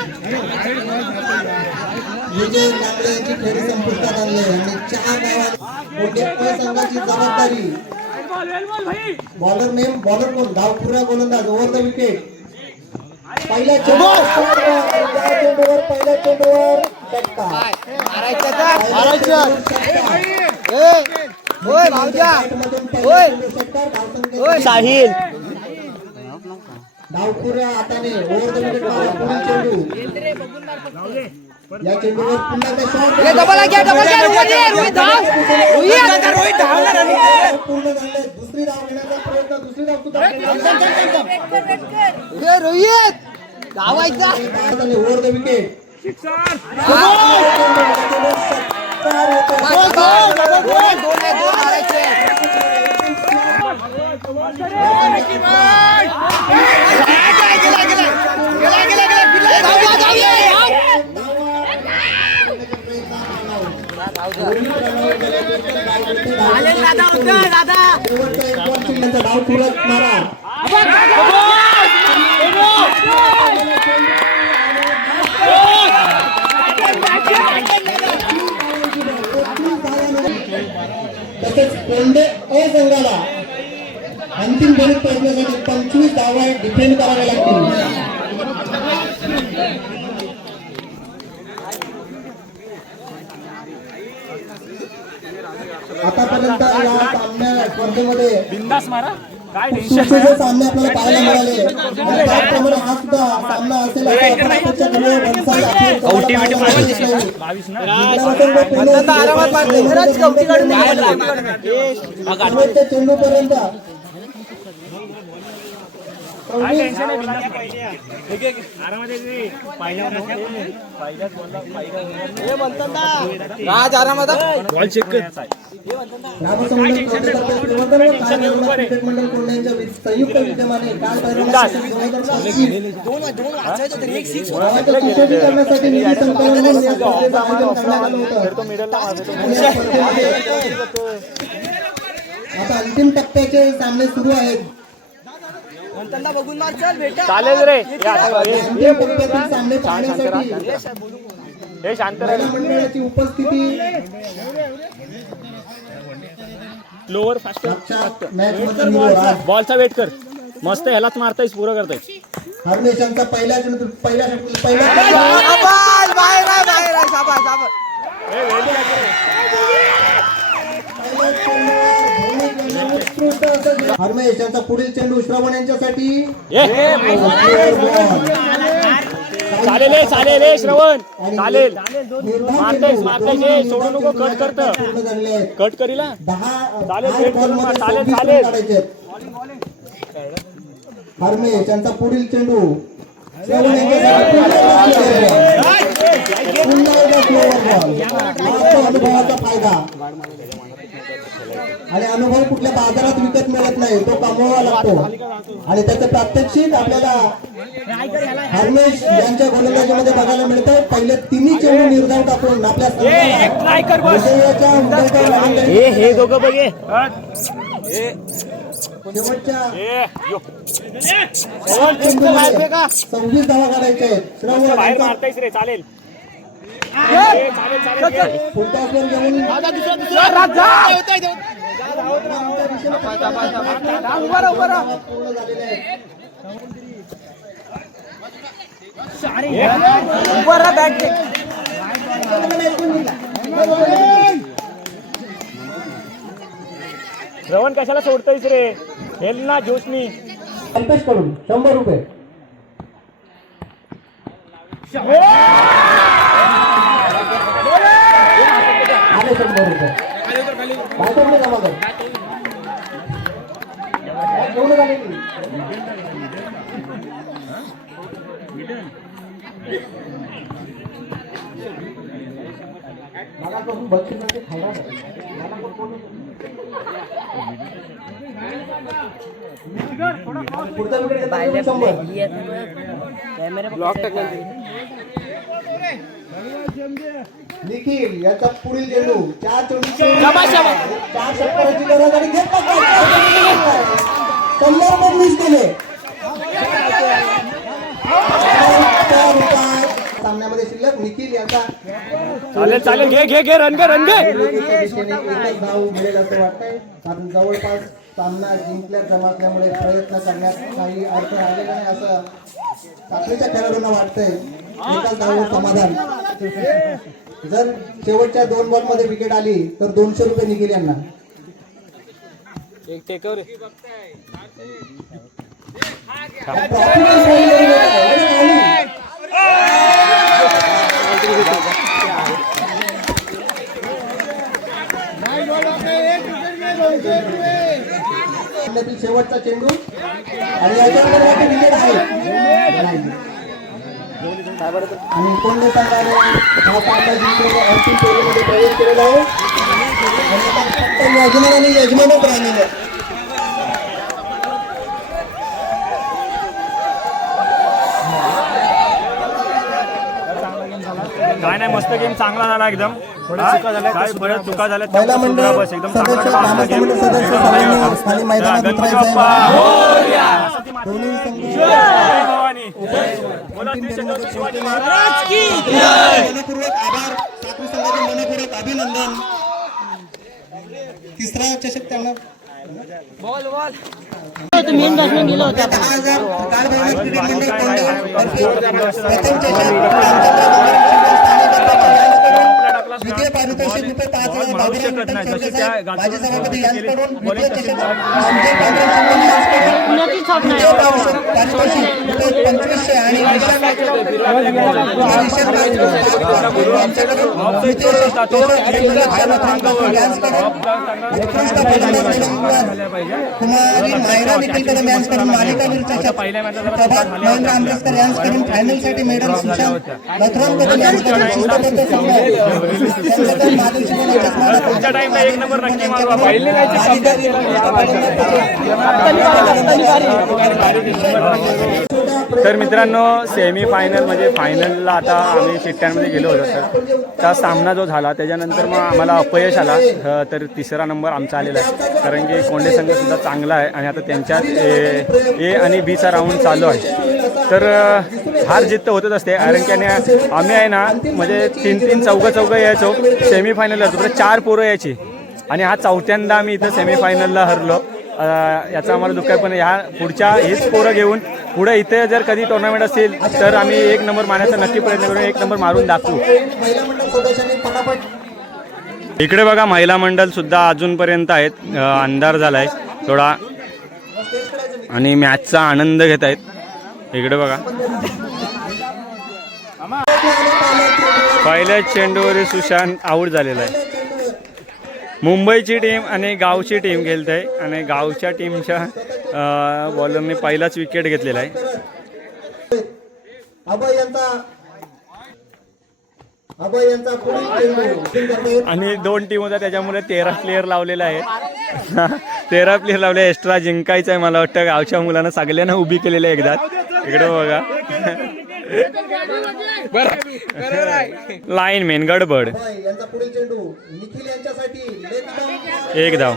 विजय नांगळे यांची खेळी संपुष्टात आणली आणि 4 धावांनी कोंडे संघाची जबाबदारी. बॉलर कोण धावपुरा गोलंदाज ओव्हर द विकेट. पहिल्या चेंडूवर साहिल धावपुऱ्या हाताने ओव्हर द विकेट मारा. पुढील चेंडू या चेंडूवर पुन्हा एकदा शॉट पूर्ण झाले. दुसरी धाव घेण्याचा प्रयत्न. दुसरी धाव सुद्धा ओव्हर द विकेट. धाव पुरत मारा. तसेच कोंडे संघाला अंतिम फेरीत पोहोचण्यासाठी 25 धावा डिफेंड कराव्या लागतील. आतापर्यंत या सामन्या स्पर्धेमध्ये बिंदास मारा. काय सुसज्ज सामने आपल्याला पाहायला मिळाले आणि त्याचप्रमाणे हा सुद्धा सामना असेल असं आपण अपेक्षा करूया. चेंडू पर्यंत राज आरामात बॉल चेक कर. ग्रामसंवर्धन संवर्धन व कार्यनिर्वाह क्रिकेट मंडळ कोंढ यांच्या संयुक्त विद्यमाने काल गावाच्या सुशोभीकरणासाठी निधी संकलन म्हणून या स्पर्धेचं आयोजन करण्यात आलं होतं. आणि या स्पर्धेमध्ये आता अंतिम टप्प्याचे सामने सुरू आहेत. बघून मार चल बेटा. चालेल रे. अंतिम टप्प्यातील सामने पाहण्यासाठी हे शांत महिला मंडळाची उपस्थिती लोअर फास्ट मागच्या मॅचमध्ये निवड आज बॉलचा वेट कर. मस्त ह्यालाच मारतायस पुरं करतायस. हरमेशांचा पहिला शाबास, बाहेर आहे, बाहेर आहे. शाबास, शाबास. हरमेश यांचा पुढील चेंडू श्रवण यांच्यासाठी चालेल हे, चालेल हे श्रवण. चालेल मारतायस सोडू नको. कट करत पूर्ण झालेले आहेत. कट करीला. 10 चालेल, आठ बॉलमध्ये चालेल, 26 चालेल. रन काढायचे आहेत. हरमेश यांचा पुढील चेंडू श्रवण यांच्यासाठी पुन्हा एकदा slower ball. हा तो अनुभवाचा फायदा. आणि अनुभव कुठल्या बाजारात विकत मिळत नाही, तो कमवावा लागतो. आणि त्याचं प्रात्यक्षिक आपल्याला हरमेश यांच्या गोलंदाजीमध्ये बघायला मिळतं. पहिले तिन्ही चेंडू निर्धाव टाकून आपल्या संघाला विजयाच्या उंबरठ्यावर आणून द्यायचे. हे दोघं बघे. शेवटच्या 26 धावा काढायच्या आहेत. श्रवण बाहेर यांचा मारतायस रे. चालेल पुढचा स्कोर घेऊन पूर्ण झालेले आहेत. श्रवण कशाला सोडतायस रे. हेल ना जोशनी. कल्पेश कडून 100 रुपये. आले 100 रुपये. बायकोकडे जमा कर. जेवढं झाले की? मगापासून बक्षिसाचे खायला नाही. पुढचा विकेट घेतला 100. निखिल याचा पुढील चेंडू 4 4 षटकाराची गरज आणि कल्ल्यावर मिस केले. सामन्यामध्ये शिल्लक निखिल याचा चालेल चालेल. घे रन घे. एकच धाव मिळेल असं वाटतंय. कारण जवळपास सामना जिंकल्या जमातल्यामुळे प्रयत्न करण्यात काही अर्थ आलेला नाही असं साखळीच्या खेळाडूंना वाटतंय. एकाच धाववर समाधान. जर शेवटच्या 2 बॉलमध्ये विकेट आली तर 200 रुपये निघेल यांना. शेवटचा चेंडू आणि याच्यावर विकेट आहे. आणि कोणत्या संघाने हा सामना जिंकून अंतिम फेरीमध्ये प्रवेश केलेला आहे. यजमानाने यजमानच राहिलेले. काय नाही, मस्त गेम चांगला झाला एकदम. काय बऱ्याच चुका झाल्या महिला मंडळ बस एकदम सदस्य ग्रामसमिती सदस्य सर्वांनी खाली मैदानात उतरायचं आहे. दोन्ही संघ मनपूर्वक आभार. साखरी संघाचे मनपूर्वक अभिनंदन. तिसरा चषक त्यांना मेन बॅट्समॅन गेलो होता. 10,000 काळभैरव क्रिकेट मंडळ प्रथम चषक द्वितीय पारितोषिक ₹5,000 राहू शकत नाही. जशी त्या माजी सभापती गाजवून यांच्याकडून बॉलिंग द्वितीय तशी चषक, आमचे पांढरे संघ यांच्याकडून तृतीय पारितोषिक रुपये 2500 आणि निशाण राजपूत यांच्याकडून द्वितीय चषक आणि मुलाच्या यांच्याकडून उत्कृष्ट फलंदाज कुमारी मायरा निखिलकर यांच्याकडून मालिकावीर चषक, प्रभात महेंद्र आंबेडकर यांच्याकडून फायनलसाठी मेडल, सुशांत लथरानकर यांच्याकडून शिस्तबद्ध संघ, संघटन माधव शिवराच्या स्मारक एक नंबर नक्की मारू तर मित्रांनो, सेमी फायनल म्हणजे फायनलला आता आम्ही चिठ्ठ्यांमध्ये गेलो होतो. तर त्या सामना जो झाला त्याच्यानंतर मग आम्हाला अपयश आला. तर तिसरा नंबर आमचा आलेला आहे, कारण की कोंडे संघसुद्धा चांगला आहे आणि आता त्यांच्यात ए आणि बीचा राऊंड चालू आहे. तर हार जित होतच असते, कारण की आम्ही आहे ना म्हणजे 3-3 चौघं यायचो सेमीफायनलला, तर 4 पोरं यायची आणि हा चौथ्यांदा आम्ही इथं सेमीफायनलला हरलो. याचा आम्हाला दुःख आहे, पण ह्या पुढच्या हेच पोरं घेऊन पुढे इथे जर कधी टुर्नामेंट असेल तर आम्ही 1 नंबर मारण्याचा नक्की प्रयत्न करून 1 नंबर मारून दाखवू. इकडे बघा महिला मंडळ सुद्धा अजूनपर्यंत आहेत. अंधार झालाय थोडा आणि मॅचचा आनंद घेत आहेत. इकडे बघा, पहिल्या चेंडूवर सुशांत आऊट झालेला आहे. मुंबईची टीम आणि गावची टीम खेळत आहे आणि गावच्या टीमच्या बॉलरने पहिलाच विकेट घेतलेला आहे. आणि 2 टीम होत्या त्याच्यामुळे 13 प्लेयर लावलेले आहेत. 13 प्लेयर लावले. एक्स्ट्रा जिंकायचं आहे मला वाटतं. गावच्या मुलांना सगळ्यांना उभी केलेलं आहे एकदा. इकडे बघा, लाईन मेन गडबड. एक धाव.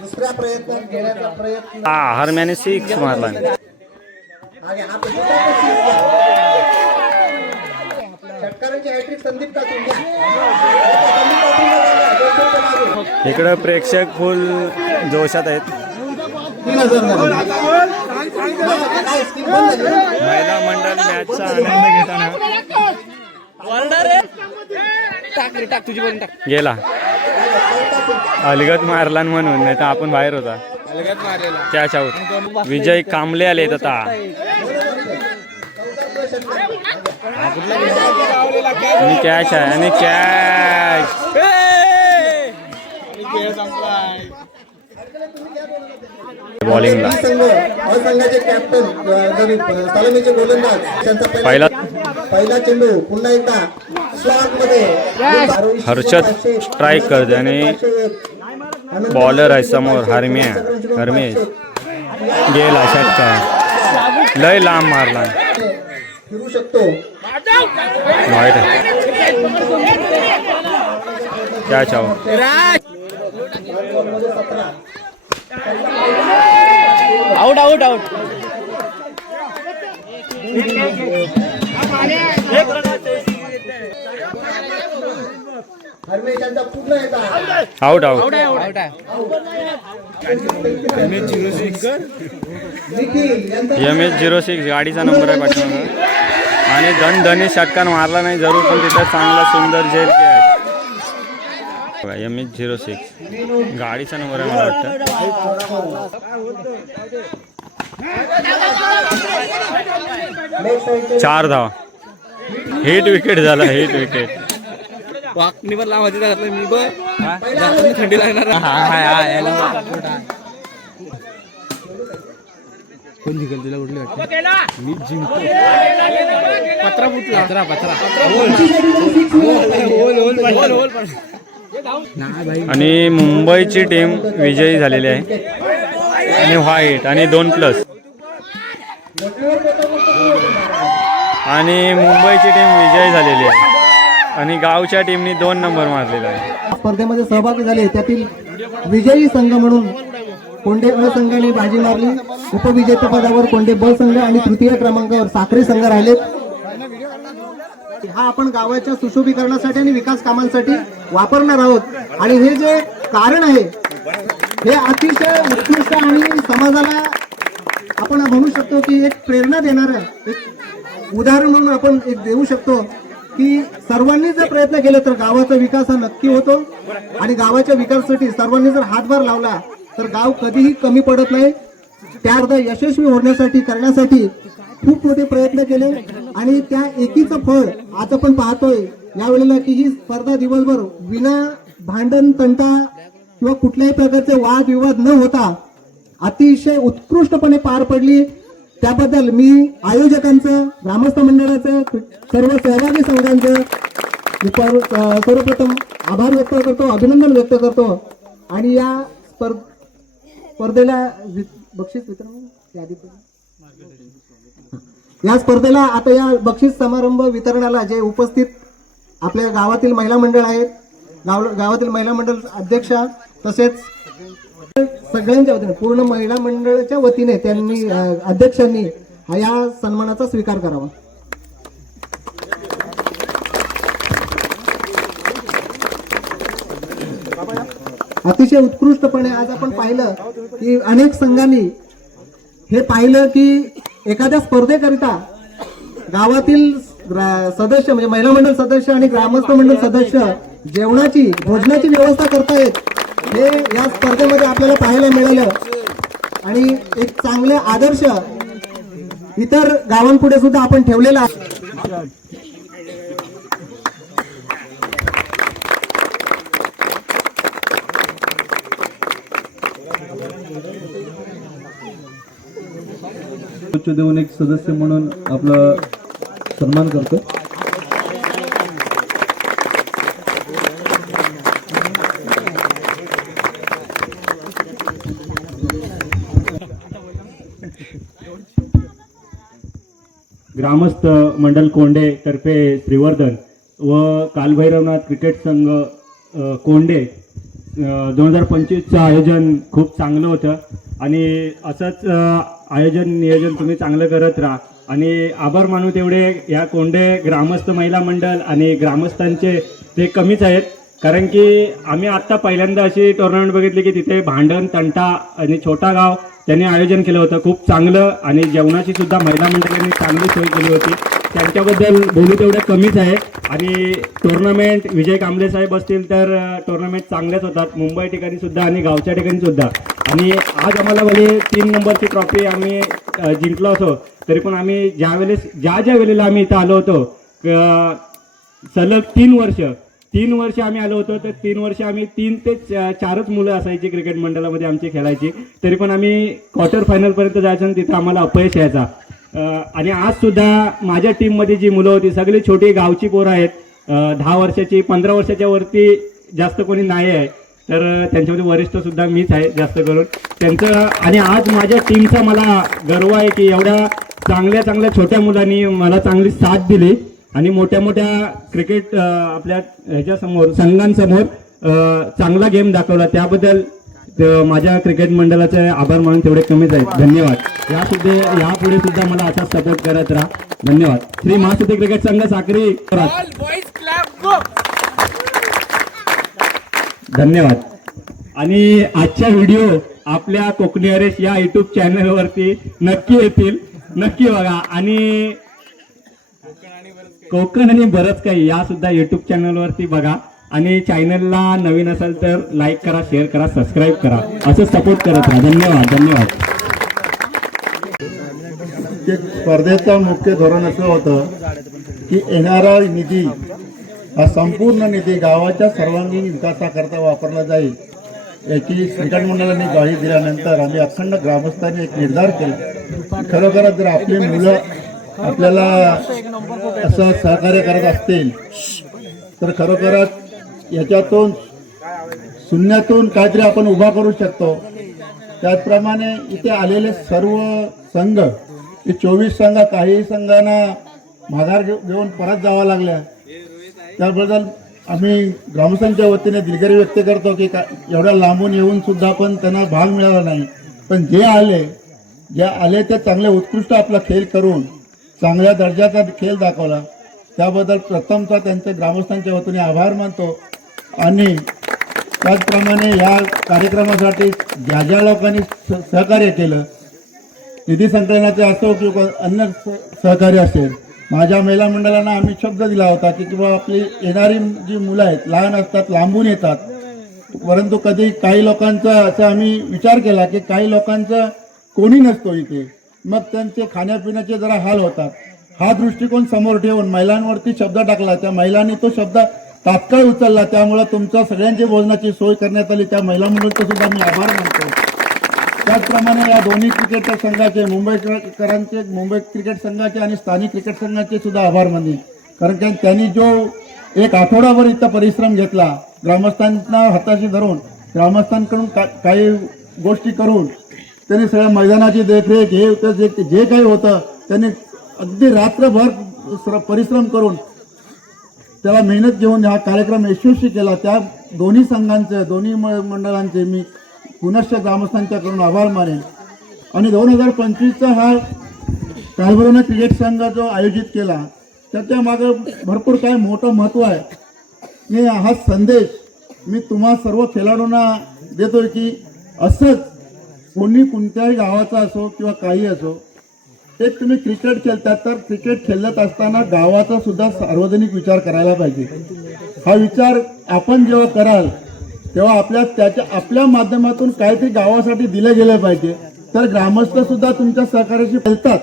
दुसऱ्या प्रयत्नात घेण्याचा प्रयत्न, हरम्याने 6 मारला. षटकारांची हॅट्रिक संदीप काकून. इकडं प्रेक्षक फुल जोशात आहेत. महिला मंडळ मॅचचा आनंद घेताना गेला. अलगत मारला म्हणून, नाही तर आपण बाहेर होता. Catch out. विजय कांबळे आलेत आता. आणि कॅच आहे आणि कॅच. बॉलिंगला संघाचे कॅप्टन सलामीचे गोलंदाज त्यांचा पहिला चेंडू पुन्हा एकदा स्लॉट मध्ये हर्षद स्ट्राईक करते आणि बॉलर आहे समोर हरमेश गेला. षटकार लय लांब मारला. फिरू शकतो. वाईट आहे. Catch out. Out. Out. MS06 गाडीचा नंबर आहे पाठीमागं आणि धनी षटकार मारला नाही जरूर, पण तिथं चांगला सुंदर झेल आहे. MS06 गाडीचा नंबर आहे मला वाटतं. 4 धावा. हिट विकेट झाला. Hit wicket. वाकणीवर लावायची घातलं मी बघ. थंडी लागणार. कोण जिंकल तिला कुठली वाटतं? मी जिंकतो. पत्रा फुटला. आणि मुंबईची टीम विजयी झालेली आहे आणि व्हाईट आणि 2+ आणि मुंबईची टीम विजयी झालेली आहे आणि गावच्या टीमनी 2 नंबर मारलेला आहे. स्पर्धेमध्ये सहभागी झाले त्यातील विजयी संघ म्हणून कोंडे अ संघाने बाजी मारली. उपविजेतेपदावर कोंडे ब संघ आणि तृतीय क्रमांकावर साखरे संघ राहिलेत. हा आपण गावाच्या सुशोभीकरणासाठी आणि विकास कामांसाठी वापरणार आहोत आणि हे जे कारण आहे हे अतिशय उत्कृष्ट आणि समाजाला आपण म्हणू शकतो की एक प्रेरणा देणारं एक उदाहरण म्हणून आपण एक देऊ शकतो की सर्वांनी जर प्रयत्न केले तर गावाचा विकास हा नक्की होतो आणि गावाच्या विकासासाठी सर्वांनी जर हातभार लावला तर गाव कधीही कमी पडत नाही. त्यार्थ यशस्वी होण्यासाठी करण्यासाठी खूप मोठे प्रयत्न केले आणि त्या एकीचं फळ आज आपण पाहतोय यावेळेला की ही स्पर्धा दिवसभर विना भांडण तंटा किंवा कुठल्याही प्रकारचे वादविवाद न होता अतिशय उत्कृष्टपणे पार पडली. त्याबद्दल मी आयोजकांचं, ग्रामस्थ मंडळाचं, सर्व सहभागी संघांचं सर्वप्रथम आभार व्यक्त करतो, अभिनंदन व्यक्त करतो. आणि या स्पर्धेला बक्षीस वितरण या स्पर्धेला आता या बक्षीस समारंभ वितरणाला जे उपस्थित आपल्या गावातील महिला मंडळ आहेत, गावातील महिला मंडळ अध्यक्षा तसेच सगळ्यांच्या वतीने पूर्ण महिला मंडळाच्या वतीने त्यांनी अध्यक्षांनी या सन्मानाचा स्वीकार करावा. अतिशय उत्कृष्टपणे आज आपण पाहिलं की अनेक संघांनी हे पाहिलं की एखाद्या स्पर्धेकरिता गावातील सदस्य म्हणजे महिला मंडळ सदस्य आणि ग्रामस्थ मंडळ सदस्य जेवणाची भोजनाची व्यवस्था करतायत हे या स्पर्धेमध्ये आपल्याला पाहायला मिळालं. आणि एक चांगले आदर्श इतर गावांपुढे सुद्धा आपण ठेवलेला आहे. देऊन एक सदस्य म्हणून आपला सन्मान करतो. ग्रामस्थ मंडल कोंडे तर्फे श्रीवर्धन व कालभैरवनाथ क्रिकेट संघ कोंडे 2025चं आयोजन खूप चांगलं होतं आणि असंच आयोजन नियोजन तुम्ही चांगलं करत राहा. आणि आभार मानू तेवढे या कोंडे ग्रामस्थ महिला मंडळ आणि ग्रामस्थांचे ते कमीच आहेत, कारण की आम्ही आत्ता पहिल्यांदा अशी टुर्नामेंट बघितली की तिथे भांडण तंटा आणि छोटा गाव त्यांनी आयोजन केलं होतं खूप चांगलं. आणि जेवणाची सुद्धा महिला मंडळांनी चांगली सोय केली होती, त्यांच्याबद्दल बोलू तेवढं कमीच आहे. आणि टुर्नामेंट विजय कांबळे साहेब असतील तर टुर्नामेंट चांगल्याच होतात मुंबई ठिकाणी सुद्धा आणि गावच्या ठिकाणी सुद्धा. आणि आज आम्हाला भले 3 नंबरची ट्रॉफी आम्ही जिंकलो असो तरी पण आम्ही ज्या वेळेला आम्ही इथं आलो होतो सलग 3 वर्ष आम्ही आलो होतो तर 3 वर्ष आम्ही 3 ते 4च मुलं असायची क्रिकेट मंडळामध्ये आमची खेळायची, तरी पण आम्ही क्वार्टर फायनलपर्यंत जायचं आणि तिथं आम्हाला अपयश यायचा. आणि आज सुद्धा माझ्या टीममध्ये जी मुलं होती सगळी छोटी गावची पोरं आहेत, 10 वर्षाची 15 वर्षाच्या वरती जास्त कोणी नाही आहे, तर त्यांच्यामध्ये वरिष्ठ सुद्धा मीच आहे जास्त करून त्यांचं. आणि आज माझ्या टीमचा मला गर्व आहे की एवढ्या चांगल्या छोट्या मुलांनी मला चांगली साथ दिली आणि मोठ्या क्रिकेट आपल्या ह्याच्यासमोर संघांसमोर चांगला गेम दाखवला. त्याबद्दल माझ्या क्रिकेट मंडळाचे आभार मानून तेवढे कमीच आहेत. धन्यवाद. यापुढे सुद्धा मला असाच सपोर्ट करत राहा. धन्यवाद. श्री महासिद्धी क्रिकेट संघ साक्री. धन्यवाद. आणि आजच्या व्हिडिओ आपल्या कोकणी हरेश या युट्यूब चॅनलवरती नक्की येतील, नक्की बघा. आणि कोकण आणि बरंच काही या सुद्धा युट्यूब चॅनलवरती बघा. आणि चॅनलला नवीन असेल तर लाईक करा, शेअर करा, सबस्क्राईब करा, असं सपोर्ट करत राहा. धन्यवाद. स्पर्धेचं मुख्य धोरण असं होतं की येणारा निधी हा संपूर्ण निधी गावाच्या सर्वांगीण विकासाकरता वापरला जाईल याची क्रिकेट मंडळाने ग्वाही दिल्यानंतर आम्ही अखंड ग्रामस्थांनी एक निर्धार केला. खरोखरच जर आपली मुलं आपल्याला असं सहकार्य करत असतील तर खरोखरच याच्यातून शून्यातून काहीतरी आपण उभा करू शकतो. त्याचप्रमाणे इथे आलेले सर्व संघ, हे 24 संघ, काही संघांना माघार घेऊन परत जावं लागल्या, त्याबद्दल आम्ही ग्रामस्थांच्या वतीने दिलगिरी व्यक्त करतो की एवढ्या लांबून येऊन सुद्धा पण त्यांना भाग मिळाला नाही. पण जे आले ते चांगले उत्कृष्ट आपला खेळ करून चांगल्या दर्जाचा खेळ दाखवला, त्याबद्दल प्रथमतः त्यांचे ग्रामस्थांच्या वतीने आभार मानतो. आणि त्याचप्रमाणे या कार्यक्रमासाठी ज्या लोकांनी सहकार्य केलं निधी संकलनाचे असो किंवा अन्य सहकार्य असेल, माझ्या महिला मंडळांना आम्ही शब्द दिला होता की किंवा आपली येणारी जी मुलं आहेत लहान असतात, लांबून येतात, परंतु कधी काही लोकांचा असं आम्ही विचार केला की काही लोकांचं कोणी नसतो इथे, मग त्यांचे खाण्यापिण्याचे जरा हाल होतात. हा दृष्टिकोन समोर ठेवून महिलांवरती शब्द टाकला, त्या महिलांनी तो शब्द तात्काळ उचलला, त्यामुळे तुमच्या सगळ्यांची भोजनाची सोय करण्यात आली. त्या महिला मंडळाचे सुद्धा मी आभार मानतो. त्याचप्रमाणे या दोन्ही क्रिकेट संघाचे, मुंबई क्रिकेट संघाचे आणि स्थानिक क्रिकेट संघाचे सुद्धा आभार मानेन, कारण की त्यांनी जो एक आठवडाभर इथं परिश्रम घेतला, ग्रामस्थांना हाताशी धरून, ग्रामस्थांकडून काही गोष्टी करून त्यांनी सगळ्या मैदानाची देखरेख हे जे काही होतं त्यांनी अगदी रात्रभर परिश्रम करून त्याला मेहनत घेऊन हा कार्यक्रम यशस्वी केला. त्या दोन्ही संघांचे, दोन्ही मंडळांचे मी पुनश्च ग्रामस्थांच्याकडून आभार मानेन. आणि 2025चा हा कालभैरवनाथ क्रिकेट संघ जो आयोजित केला त्याच्या मागे भरपूर काय मोठं महत्त्व आहे. मी हा संदेश मी तुम्हा सर्व खेळाडूंना देतोय की असंच कोणी कोणत्याही गावाचा असो किंवा काही असो, एक तुम्ही क्रिकेट खेळतात तर क्रिकेट खेळत असताना गावाचा सुद्धा सार्वजनिक विचार करायला पाहिजे. हा विचार आपण जेव्हा कराल तेव्हा आपल्या माध्यमातून काहीतरी गावासाठी दिले गेले पाहिजे, तर ग्रामस्थ सुद्धा तुमच्या सहकार्याशी खेळतात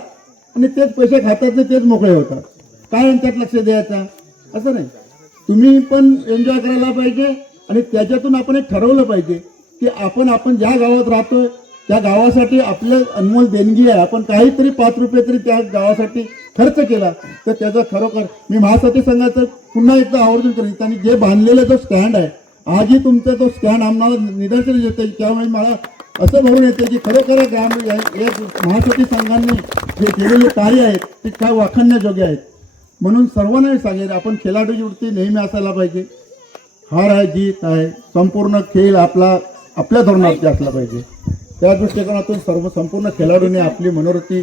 आणि तेच पैसे खातात, तेच मोकळे होतात. काय यांच्यात लक्ष द्यायचं असं नाही. तुम्ही पण एन्जॉय करायला पाहिजे आणि त्याच्यातून आपण एक ठरवलं पाहिजे की आपण ज्या गावात राहतोय त्या गावासाठी आपलं अनमोल देणगी आहे, आपण काहीतरी 5 रुपये तरी त्या गावासाठी खर्च केला तर त्याचा खरोखर मी महासती संघाचं पुन्हा एकदा आवर्जून करेन. त्यांनी जे बांधलेला जो स्टँड आहे, आजही तुमचा तो स्टँड आम्हाला निदर्शन येते, त्यामुळे मला असं भरून येते की खरोखर महासती संघांनी जे केलेले कार्य आहेत ते काय वाखाणण्याजोगे आहेत. म्हणून सर्वांना सांगेल, आपण खेळाडूची वृत्ती नेहमी असायला पाहिजे. हार आहे, जीत आहे, संपूर्ण खेळ आपल्या धोरणावरती असला पाहिजे. त्या दृष्टिकोनातून संपूर्ण खेळाडूंनी आपली मनोवृत्ती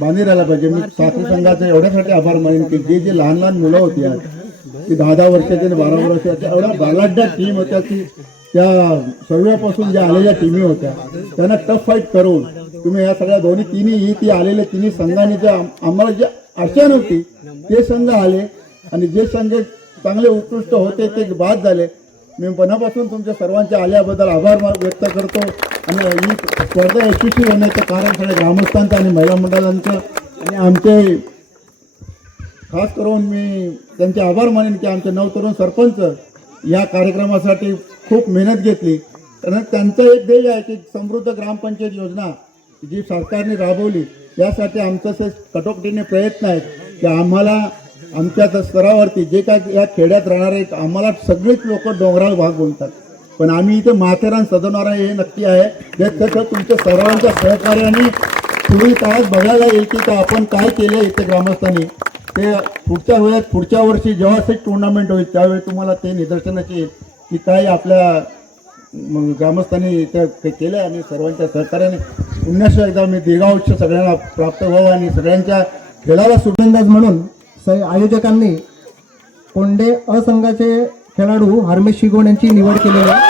बांधली राहायला पाहिजे. मी साखळी संघाचे एवढ्यासाठी आभार मानेन की जे लहान लहान मुलं होती आज, ती 10-10 वर्षाची आणि 12 वर्षाच्या एवढ्या बालाढ्य टीम होत्या की त्या सर्वेपासून ज्या आलेल्या टीमी होत्या त्यांना टफ फाईट करून तुम्ही या सगळ्या तिन्ही आलेल्या तिन्ही संघांनी ज्या आम्हाला जे आशा नव्हती ते संघ आले आणि जे संघ चांगले उत्कृष्ट होते ते बाद झाले. मी मनापासून तुमच्या सर्वांच्या आल्याबद्दल आभार व्यक्त करतो. आणि ही स्पर्धा यशस्वी होण्याचं कारण सगळ्या ग्रामस्थांचं आणि महिला मंडळांचं आणि आमचे खास करून मी त्यांचे आभार मानेन की आमचे नवतरुण सरपंच या कार्यक्रमासाठी खूप मेहनत घेतली. कारण त्यांचं एक ध्येय आहे की समृद्ध ग्रामपंचायत योजना जी सरकारने राबवली यासाठी आमचं कटोकटीने प्रयत्न आहेत की आम्हाला आमच्या स्तरावरती जे काय या खेड्यात राहणारे आम्हाला सगळेच लोक डोंगराळ भाग बोलतात, पण आम्ही इथे माथेरान सजवणार आहे हे नक्की आहे. त्याचं तुमच्या सर्वांच्या सहकार्याने पुढील काळात बघायला येईल की आपण काय केलं इथे ग्रामस्थांनी. ते पुढच्या वर्षी जेव्हा असे टुर्नामेंट होईल त्यावेळी तुम्हाला ते निदर्शनाची येईल की काय आपल्या ग्रामस्थांनी ते केलं आणि सर्वांच्या सहकार्याने पुन्हा एकदा मी दीर्घायुष्य सगळ्यांना प्राप्त व्हावं आणि सगळ्यांच्या खेळाला सुगंधाज म्हणून आयोजकांनी कोंडे अ संघाचे खेळाडू हरमेश शिगोण यांची निवड केलेली आहे.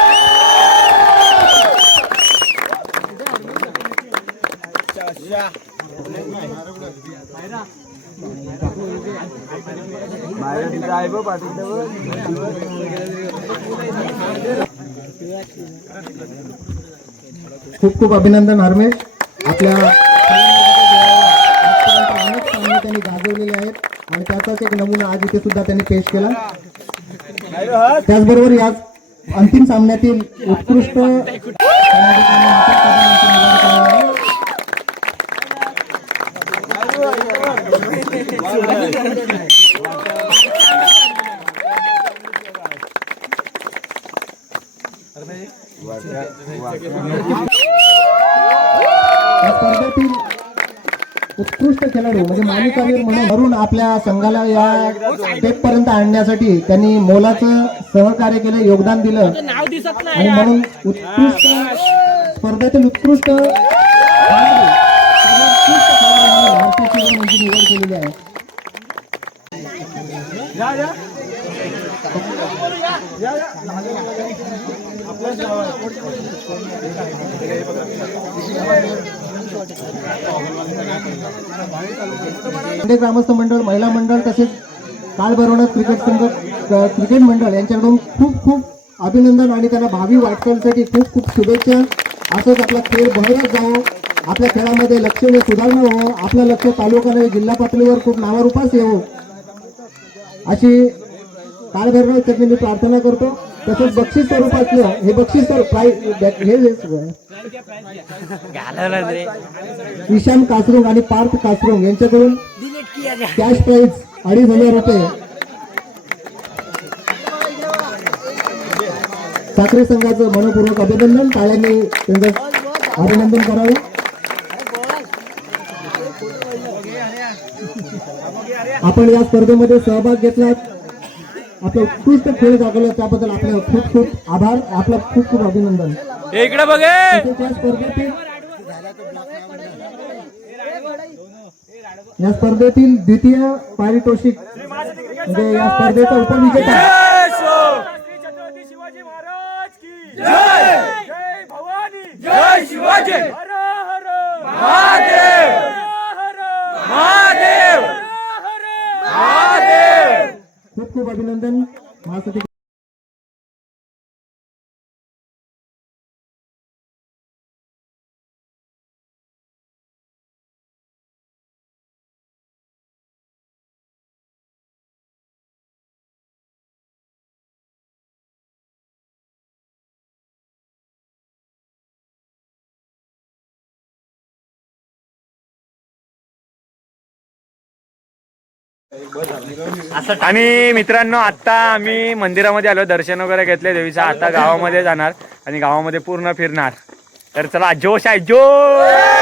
खूप खूप अभिनंदन हरमेश. आपल्या अनेक सामने त्यांनी गाजवलेले आहेत आणि त्याचाच एक नमुना आज इथे सुद्धा त्यांनी पेश केला. त्याचबरोबर या अंतिम सामन्यातील उत्कृष्ट स्पर्धेतील उत्कृष्ट खेळाडू म्हणजे मालिकावीर म्हणून आपल्या संघाला या स्टेप पर्यंत आणण्यासाठी त्यांनी मोलाचं सहकार्य केलं, योगदान दिलं आणि म्हणून उत्कृष्ट स्पर्धेतील उत्कृष्ट भारतीय यांची निवड केलेली आहे. ग्रामस्थ मंडळ, महिला मंडळ तसेच काळभैरवनाथ क्रिकेट संघ, क्रिकेट मंडळ यांच्याकडून खूप खूप अभिनंदन आणि त्यांना भावी वाटचालीसाठी खूप खूप शुभेच्छा. असंच आपला खेळ बहरत जावं, आपल्या खेळामध्ये लक्षणीय सुधारणा व्हावं, आपलं लक्ष तालुका नव्हे जिल्हा पातळीवर खूप नावारूपास येवो अशी काळभैरवनाथ चरणी मी प्रार्थना करतो. तसंच बक्षीस स्वरूपातलं हे बक्षीस हे ईशान कासरुंग आणि पार्थ कासरुंग यांच्याकडून कॅश प्राइज 2,500 रुपये साखरे संघाचं मनपूर्वक अभिनंदन. टाळ्यांनी त्यांचं अभिनंदन करावं. आपण या स्पर्धेमध्ये सहभाग घेतलात, आपलं उत्कृष्ट खेळ दाखवला त्याबद्दल आपले खूप खूप आभार, आपलं खूप खूप अभिनंदन. इकडे बघे. या स्पर्धेतील द्वितीय पारितोषिक म्हणजे या स्पर्धेचा उपविजेता शिवाजी महाराज की जय. जय भवानी. जय शिवाजी. हर हर महादेव. हर महादेव. महादेव. खूप खूप अभिनंदन. महासाठी आणि मित्रांनो आता आम्ही मंदिरामध्ये आलो, दर्शन वगैरे घेतले देवीचं. आता गावामध्ये जाणार आणि गावामध्ये पूर्ण फिरणार. तर चला जोश आहे जोश.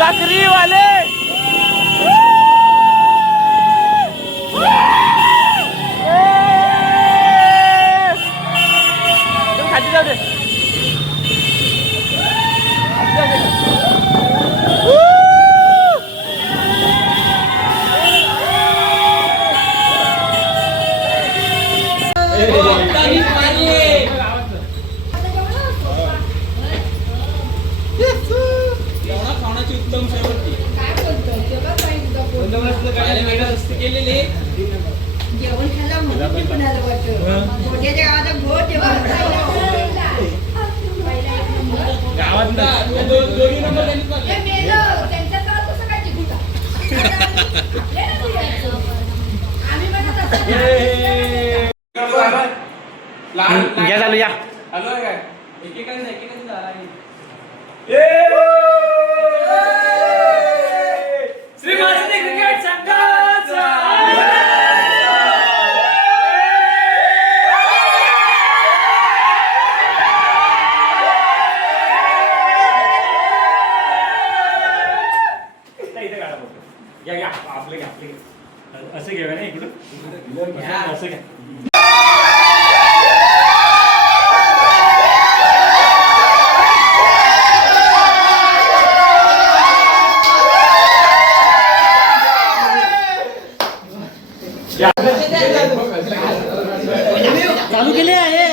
साखरी वाले खाली जाऊ दे. जेवण खायला म्हणून कुणाला वाटतं मोठ्याच्या गावात गोड जेवण घ्या चालू या. क्रिकेट संघाचा आपलं घ्या असं घेऊया ना इकडून असं घ्या. चालू केले आहे.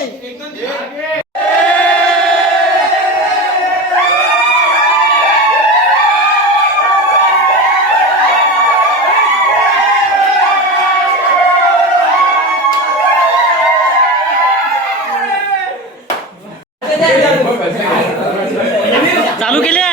चालू केले